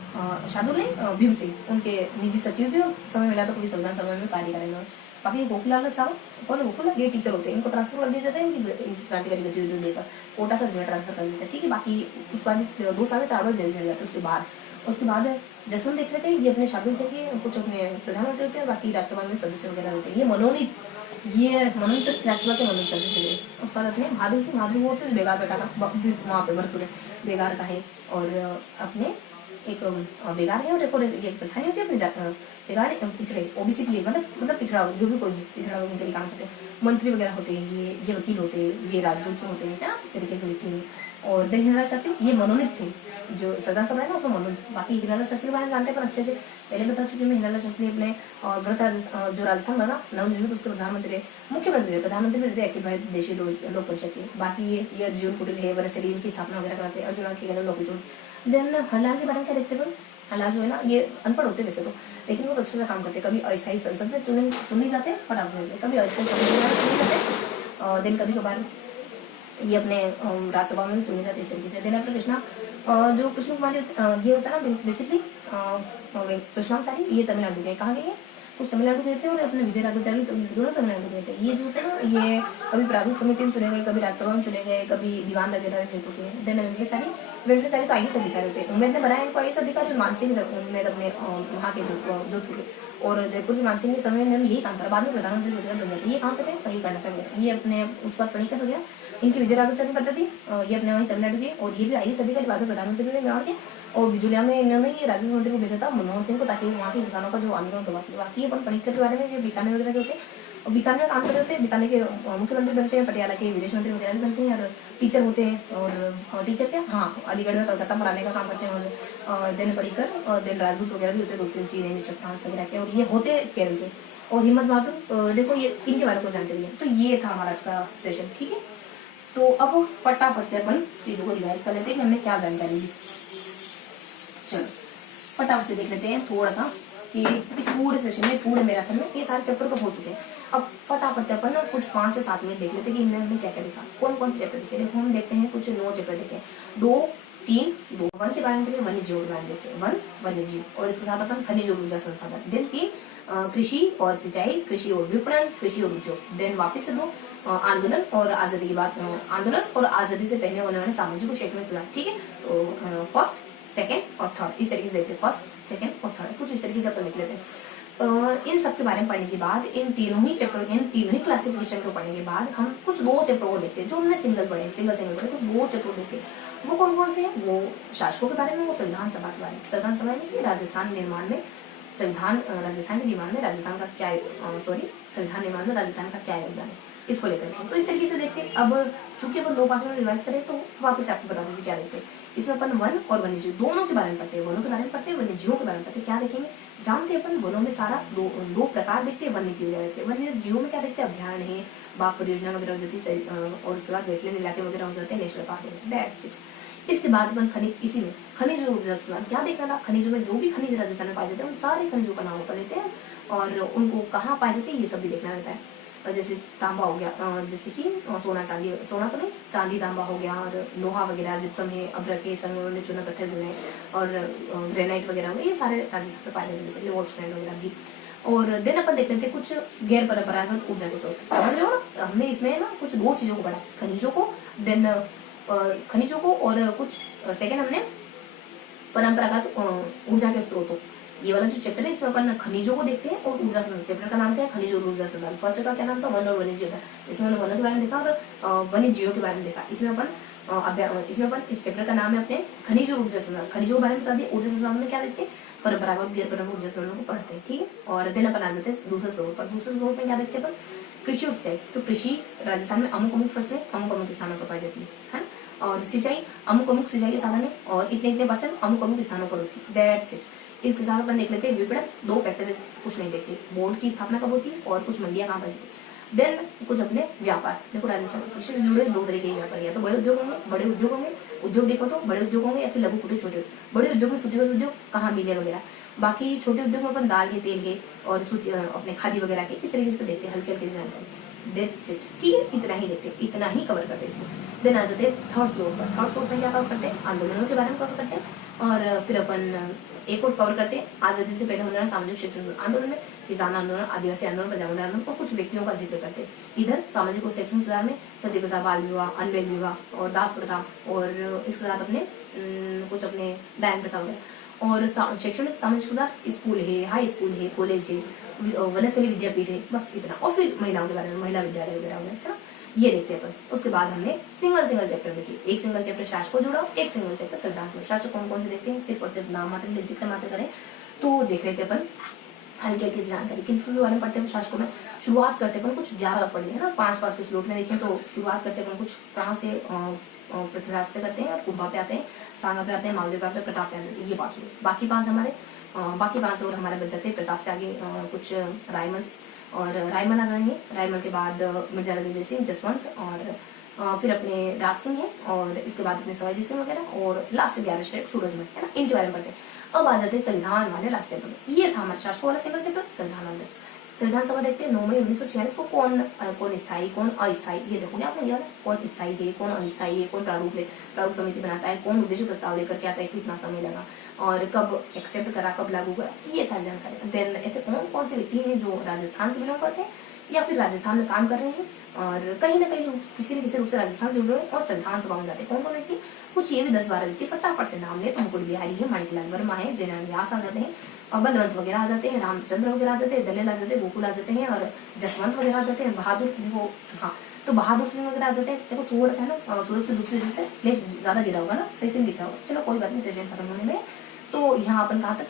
शार्दुल नहीं भीम सिंह, उनके निजी सचिव भी समय मिला तो कभी संविधान सभा में कार्य करेंगे। बाकी गोकुलाल साहब कौन है, गोकुल ये टीचर होते हैं, इनको ट्रांसफर कर दिया जाता है इनकी क्रांतिकारी गतिविधियों देकर, कोटा से ट्रांसफर कर देता है। ठीक है, बाकी उसके बाद 2 साल में 4 बार जेल चले जाते हैं। उसके बाद जसवंत देख रहे थे, ये अपने शार्दुल सिंह के कुछ अपने प्रधानमंत्री होते हैं। बाकी राज्यसभा में सदस्य वगैरह होते हैं। ये मनोनीत राज्यसभा के मनोनीत सदस्य थे। उसके बाद अपने बहादुर वो होते हैं बेगार बेटा का, वहाँ पे भरतपुर बेगार का है। और अपने एक बेगार है और एक प्रधानी होती है अपने बेगार पिछड़े ओबीसी के लिए, मतलब पिछड़ा जो भी कोई पिछड़ा लोग उनके लिए काम करते हैं। मंत्री वगैरह होते हैं, ये वकील होते हैं, ये राजदूत होते हैं, क्या इस तरीके के व्यक्ति हैं। और देन हीरालाल शास्त्री ये मनोनीत थे, जो संविधान सभा है ना उसमें मनोनीत। बाकी हीरालाल शास्त्री के बारे में जानते हैं पर अच्छे से पहले बता चुकी मैं। हीरालाल शास्त्री अपने और जो राजस्थान बना नवनिर्मित उसके प्रधानमंत्री प्रधानमंत्री भी रहते हैं अखिल भारतीय देशी लोक परिषद के। बाकी ये जीवन कुटीर है, वनस्थली इनकी स्थापना वगैरह कराते हैं। अर्जुन की गलत नौकरी। देन हरलाल के बारे में क्या देखते हैं, हरलाल जो है ना ये अनपढ़ होते वैसे तो, लेकिन बहुत अच्छे से काम करते हैं। कभी अस्थायी संसद में चुने जाते हैं फटाफट, कभी अस्थायी संसद में चुने जाते हैं। देन कभी कभार ये अपने राज्यसभा में चुने जाते हैं इस तरीके से। देन अपने कृष्णा जो कृष्ण कुमारी ये होता है ना बेसिकली कृष्णाचारी, ये तमिलनाडु के। कहाँ गए कुछ तमिलनाडु के थे और अपने विजय राघवाचारी दोनों तमिलनाडु के थे। ये जो होते हैं ना ये कभी प्रारूप समिति में चुने गए, कभी राज्यसभा में चुने गए, कभी दीवान वगैरह जयपुर के। देन वेंकटाचारी तो IAS अधिकारी होते हैं। उम्मीद ने बनाया इनको IAS अधिकारी। मानसिंह उम्मीद अपने वहाँ के जोधपुर के और जयपुर के मानसिंह के समय इन्होंने यही काम करा। बाद में प्रधानमंत्री वगैरह बन जाते। ये कहाँ पे थे, वही कर्नाटक में। ये अपने उस बात पढ़ी कर हो गया इनकी विजय राघवाचारी पद्धति, ये अपने वहीं तमिलनाडु के। और ये भी IAS अधिकारी, बाद में प्रधानमंत्री भी मेवाड़ के। और बिजुलिया में इन्होंने ये राजस्व मंत्री को भेजा था मनमोहन सिंह को, ताकि वहाँ के किसानों का जो आंदोलन दबा सके। बाकी अपन पणिक्कर के बारे में ये बीकानेर वगैरह के होते हैं और बीकानेर में काम कर रहे होते हैं। बीकानेर के मुख्यमंत्री बनते हैं, पटियाला के विदेश मंत्री वगैरह भी बनते हैं। और टीचर होते हैं और टीचर क्या, हाँ अलीगढ़ में कलकत्ता पढ़ाने का काम करते हैं। और देन पढ़कर और देन राजदूत वगैरह भी होते हैं, 2-3 चीन फ्रांस वगैरह के। और ये होते केरल के। और हिम्मत बहादुर देखो ये इनके बारे में जानकारी है। तो ये था हमारा आज का सेशन। ठीक है, तो अब फटाफट से अपन चीजों को रिवाइज कर लेते हैं कि हमने क्या जानकारी ली। चलो फटाफट से देख लेते हैं थोड़ा सा कि इस पूरे सेशन में, पूरे मैराथन में ये सारे चैप्टर तो हो चुके हैं। अब फटाफट से अपन ना कुछ 5 से 7 मिनट देख लेते हैं कि इनमें हमने क्या क्या देखा, कौन कौन से चैप्टर देखे। देखो हम देखते हैं कुछ 9 चैप्टर देखे, 2, 3, 2 वन के बारे में देखे, वन्य जीव के बारे में देखे, वन वन्य जीव, और इसके साथ अपन खनिज और ऊर्जा संसाधन, देन 3 कृषि और सिंचाई, कृषि और विपणन, कृषि और उद्योग, देन वापिस से 2 आंदोलन और आजादी की बात, आंदोलन और आजादी से पहले होने वाले सामाजिक और शैक्षणिक सुधार। ठीक है, तो फर्स्ट, सेकंड और थर्ड इस तरीके से देखते हैं, फर्स्ट, सेकंड और थर्ड, कुछ इस तरीके से अपन लिख लेते हैं। इन सब के बारे में पढ़ने के बाद, इन तीनों ही चैप्टर, इन तीनों ही क्लासिफिकेशन को पढ़ने के बाद हम कुछ 2 चैप्टर और देखते हैं जो हमने सिंगल पढ़े, सिंगल पढ़े, कुछ 2 चैप्टर देखते हैं। वो कौन कौन से हैं? वो शासकों के बारे में, वो संविधान सभा के बारे में। संविधान सभा में राजस्थान निर्माण में, संविधान राजस्थान के निर्माण में राजस्थान का क्या, संविधान निर्माण में राजस्थान का क्या योगदान है, इसको लेकर के। तो इस तरीके से देखते हैं। अब चूंकि अपन 2 पाँच में रिवाइज करें तो वापस आपको बता दूं क्या देखते हैं। इसमें अपन वन और वन्य जीव दोनों के बारे में पढ़ते हैं, वनों के बारे में पढ़ते हैं, वन्य जीवों के बारे में पढ़ते हैं। क्या देखेंगे, जानते हैं अपन वनों में सारा 2 प्रकार देखते हैं, वन्य जीव देखते हैं। वन्य जीवों में क्या देखते हैं, अभ्यारण्य है, बाघ परियोजना वगैरह हो जाती है, और उसके बाद वेटलैंड इलाके वगैरह हो जाते हैं, नेशनल पार्क, दैट्स इट। इसके बाद अपन खनिज, इसी में खनिज और ऊर्जा संसाधन क्या देखना था, खनिजों में जो भी खनिज राजस्थान में पाए जाते हैं उन सारे खनिजों का नाम ऊपर लेते हैं और उनको कहाँ पाए जाते हैं ये सब भी देखना रहता है। जैसे तांबा हो गया, जैसे कि सोना चांदी, सोना तो नहीं, चांदी तांबा हो गया, और लोहा वगैरह, जिप्सम है, अभ्रक है, संगमरमर, चूना पत्थर है, और ग्रेनाइट वगैरह हो गए, ये सारे राजस्थान में पाए जाते हैं, जैसे वॉल्स्टाइन वगैरह भी। और देन अपन देख लेते हैं कुछ गैर परंपरागत ऊर्जा के स्रोत। समझ रहे हो ना, हमने इसमें ना कुछ 2 चीजों को पढ़ा, खनिजों को, देन खनिजों को, और कुछ सेकेंड हमने परंपरागत ऊर्जा के स्रोतों। ये वाला जो चैप्टर है इसमें अपन खनिजों को देखते हैं और ऊर्जा संसाधन। चैप्टर का नाम क्या है, खनिज और ऊर्जा संसाधन। फर्स्ट का क्या नाम था, वन और वन्य जीव। इसमें हमने वनों के बारे में देखा और वन्य जीवों के बारे में देखा। इसमें अपन इस चैप्टर का नाम है अपने खनिज और ऊर्जा संसाधन। खनिजों के बारे में बता दिया, ऊर्जा संसाधन में क्या देखते हैं, परंपरागत गैर परंपरागत ऊर्जा संसाधन को पढ़ते हैं। ठीक है, और दिन अपन आ जाते हैं दूसरे स्रोत पर। दूसरे स्रोत में क्या देखते हैं अपन, कृषि और सिंचाई। तो कृषि राजस्थान में अमुक फसलें अमुक स्थानों पर पाई जाती है, और सिंचाई अमुक सिंचाई के साधन है और इतने परसेंट अमुक स्थानों पर होती है, दैट्स इट। इसके साथ अपन देख लेते हैं विपणन। 2 फैक्टर कुछ नहीं देखते, बोर्ड की स्थापना कब होती है और कुछ मंडियां कहाँ पर होती है। देन कुछ अपने व्यापार। देखो राजस्थान कृषि से जुड़े 2 तरह के व्यापार, या तो बड़े उद्योग होंगे, बड़े उद्योग होंगे, उद्योग देखो तो बड़े उद्योग होंगे, या फिर लघु कुटीर छोटे। बड़े उद्योग में सूती उद्योग, कहाँ मिले वगैरह। बाकी छोटे उद्योग में अपन दाल के, तेल के और सूती अपने खादी वगैरह के, इस तरीके से देखते हैं, हल्की हल्की जानकारी। That's it. ठीक है, इतना ही देखते हैं, इतना ही कवर करते हैं इसमें। देन आ जाते हैं थर्ड फ्लोर पर। थर्ड फ्लोर पर क्या कवर करते हैं, आंदोलनों के बारे में कवर करते हैं, और फिर अपन एक और कवर करते हैं आजादी से पहले होने वाला सामाजिक शैक्षणिक आंदोलन में, किसान आंदोलन, आदिवासी आंदोलन, प्रजामुद्र आंदोलन और कुछ व्यक्तियों का जिक्र करते हैं। इधर सामाजिक और शैक्षणिक सुधार में सती प्रथा, बाल विवाह, अनबैल विवाह और दास प्रथा, और इसके साथ अपने कुछ अपने दायन प्रथा वगैरह। और शैक्षणिक सामाजिक सुधार, स्कूल है, हाई स्कूल है, कॉलेज है, वनस्थली विद्यापीठ है, बस इतना। और फिर महिलाओं के बारे में, महिला विद्यालय वगैरह है ना, ये देखते हैं अपन। उसके बाद हमने सिंगल चैप्टर देखिए, एक सिंगल चैप्टर शासक को जोड़ा, एक सिंगल चैप्टर संविधान से। शासक कौन कौन से देखते हैं, सिर्फ और सिर्फ नाम मात्र जिक्र मात्र करें तो देख लेते अपन हल्की हल्की जानकारी। किसके बारे में पढ़ते हैं शासकों में, शुरुआत करते अपन कुछ 11 पढ़ लिया ना, 5-5 के स्लोट में देखें तो शुरुआत करते अपन कुछ कहाँ से, पृथ्वीराज से करते हैं, कुंभा पे आते हैं, सांगा पे आते हैं, मालदेव पे आते हैं, प्रताप पे आते हैं, ये 5 लोग। बाकी 5 हमारे और हमारे बच जाते हैं। प्रताप से आगे कुछ रायमल, और रायमल आ जाएंगे। रायमल के बाद मिर्जा रजीत सिंह, जसवंत, और फिर अपने राज सिंह है, और इसके बाद अपने सवाई सिंह वगैरह, और लास्ट 11 श्रेष्ठ सूरजमल है ना, इनके बारे में पढ़ते हैं। अब आ जाते हैं संविधान वाले लास्ट चैप्टर में। ये था हमारे शासकों वाला सिंगल चैप्टर, संविधान वाला। संविधान सभा देखते हैं 9 मई 1946 को कौन स्थायी कौन अस्थायी, ये देखोगे आपने, ये कौन स्थायी है, कौन अस्थायी है, कौन प्रारूप समिति बनाता है, कौन उद्देश्य प्रस्ताव लेकर के आता है, कितना समय लगा, और कब एक्सेप्ट करा, कब लागू करा, ये सारी जानकारी। देन ऐसे कौन कौन से व्यक्ति हैं जो राजस्थान से बिलोंग करते हैं या फिर राजस्थान में काम कर रहे हैं, और कहीं ना कहीं किसी न किसी रूप से राजस्थान जुड़ रहे हैं और संविधान सभा में जाते हैं। कौन कौन व्यक्ति, कुछ ये भी 10-12 व्यक्ति फटाफट से नाम ले तो मुकुट बिहारी है, माणिकलाल वर्मा है, जयनारायण व्यास आ जाते हैं, और बलवंत वगैरह आ जाते हैं, रामचंद्र वगैरह आ जाते हैं, दलेल आ जाते हैं, गोकुल आ जाते हैं, और जसवंत वगैरह आ जाते हैं, बहादुर वो, हाँ तो बहादुर सिंह वगैरह आ जाते हैं। देखो थोड़ा सा ना सूरज की दूसरी वजह से फ्लैश ज्यादा गिरा होगा ना, सही से दिख रहा होगा, चलो कोई बात नहीं, सेशन खत्म होने में। तो यहाँ अपन कहाँ तक,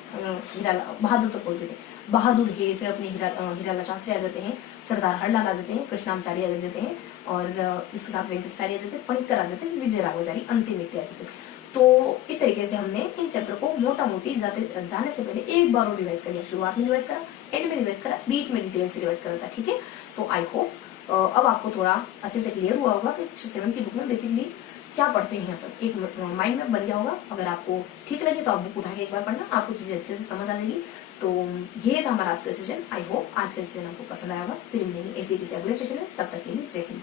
बहादुर तक पहुंच गए। बहादुर है, फिर अपने हीरालाल शास्त्री आ जाते हैं, सरदार हरलाल आ जाते हैं, कृष्णाचार्य आ जाते हैं, और इसके साथ वेंकटाचार्य आ जाते हैं, पणिक्कर आ जाते हैं, विजय राघवाचारी अंतिम व्यक्ति आ जाते हैं। तो इस तरीके से हमने इन चैप्टर को मोटा मोटी जाने से पहले एक बार और रिवाइज कर लिया। शुरुआत में रिवाइज करा, एंड में रिवाइज करा, बीच में डिटेल से रिवाइज करा था। ठीक है, तो आई होप अब आपको थोड़ा अच्छे से क्लियर हुआ होगा कि 7th की बुक में बेसिकली क्या पढ़ते हैं यहाँ पर, एक माइंड में बन गया होगा। अगर आपको ठीक लगे तो आप बुक उठा के एक बार पढ़ना, आपको चीजें अच्छे से समझ आ जाएगी। तो ये था हमारा आज का सेशन। आई होप आज का सेशन आपको पसंद आया होगा। फिर मिलेंगे ऐसे किसी अगले सेशन में, तब तक के लिए जय हिंद।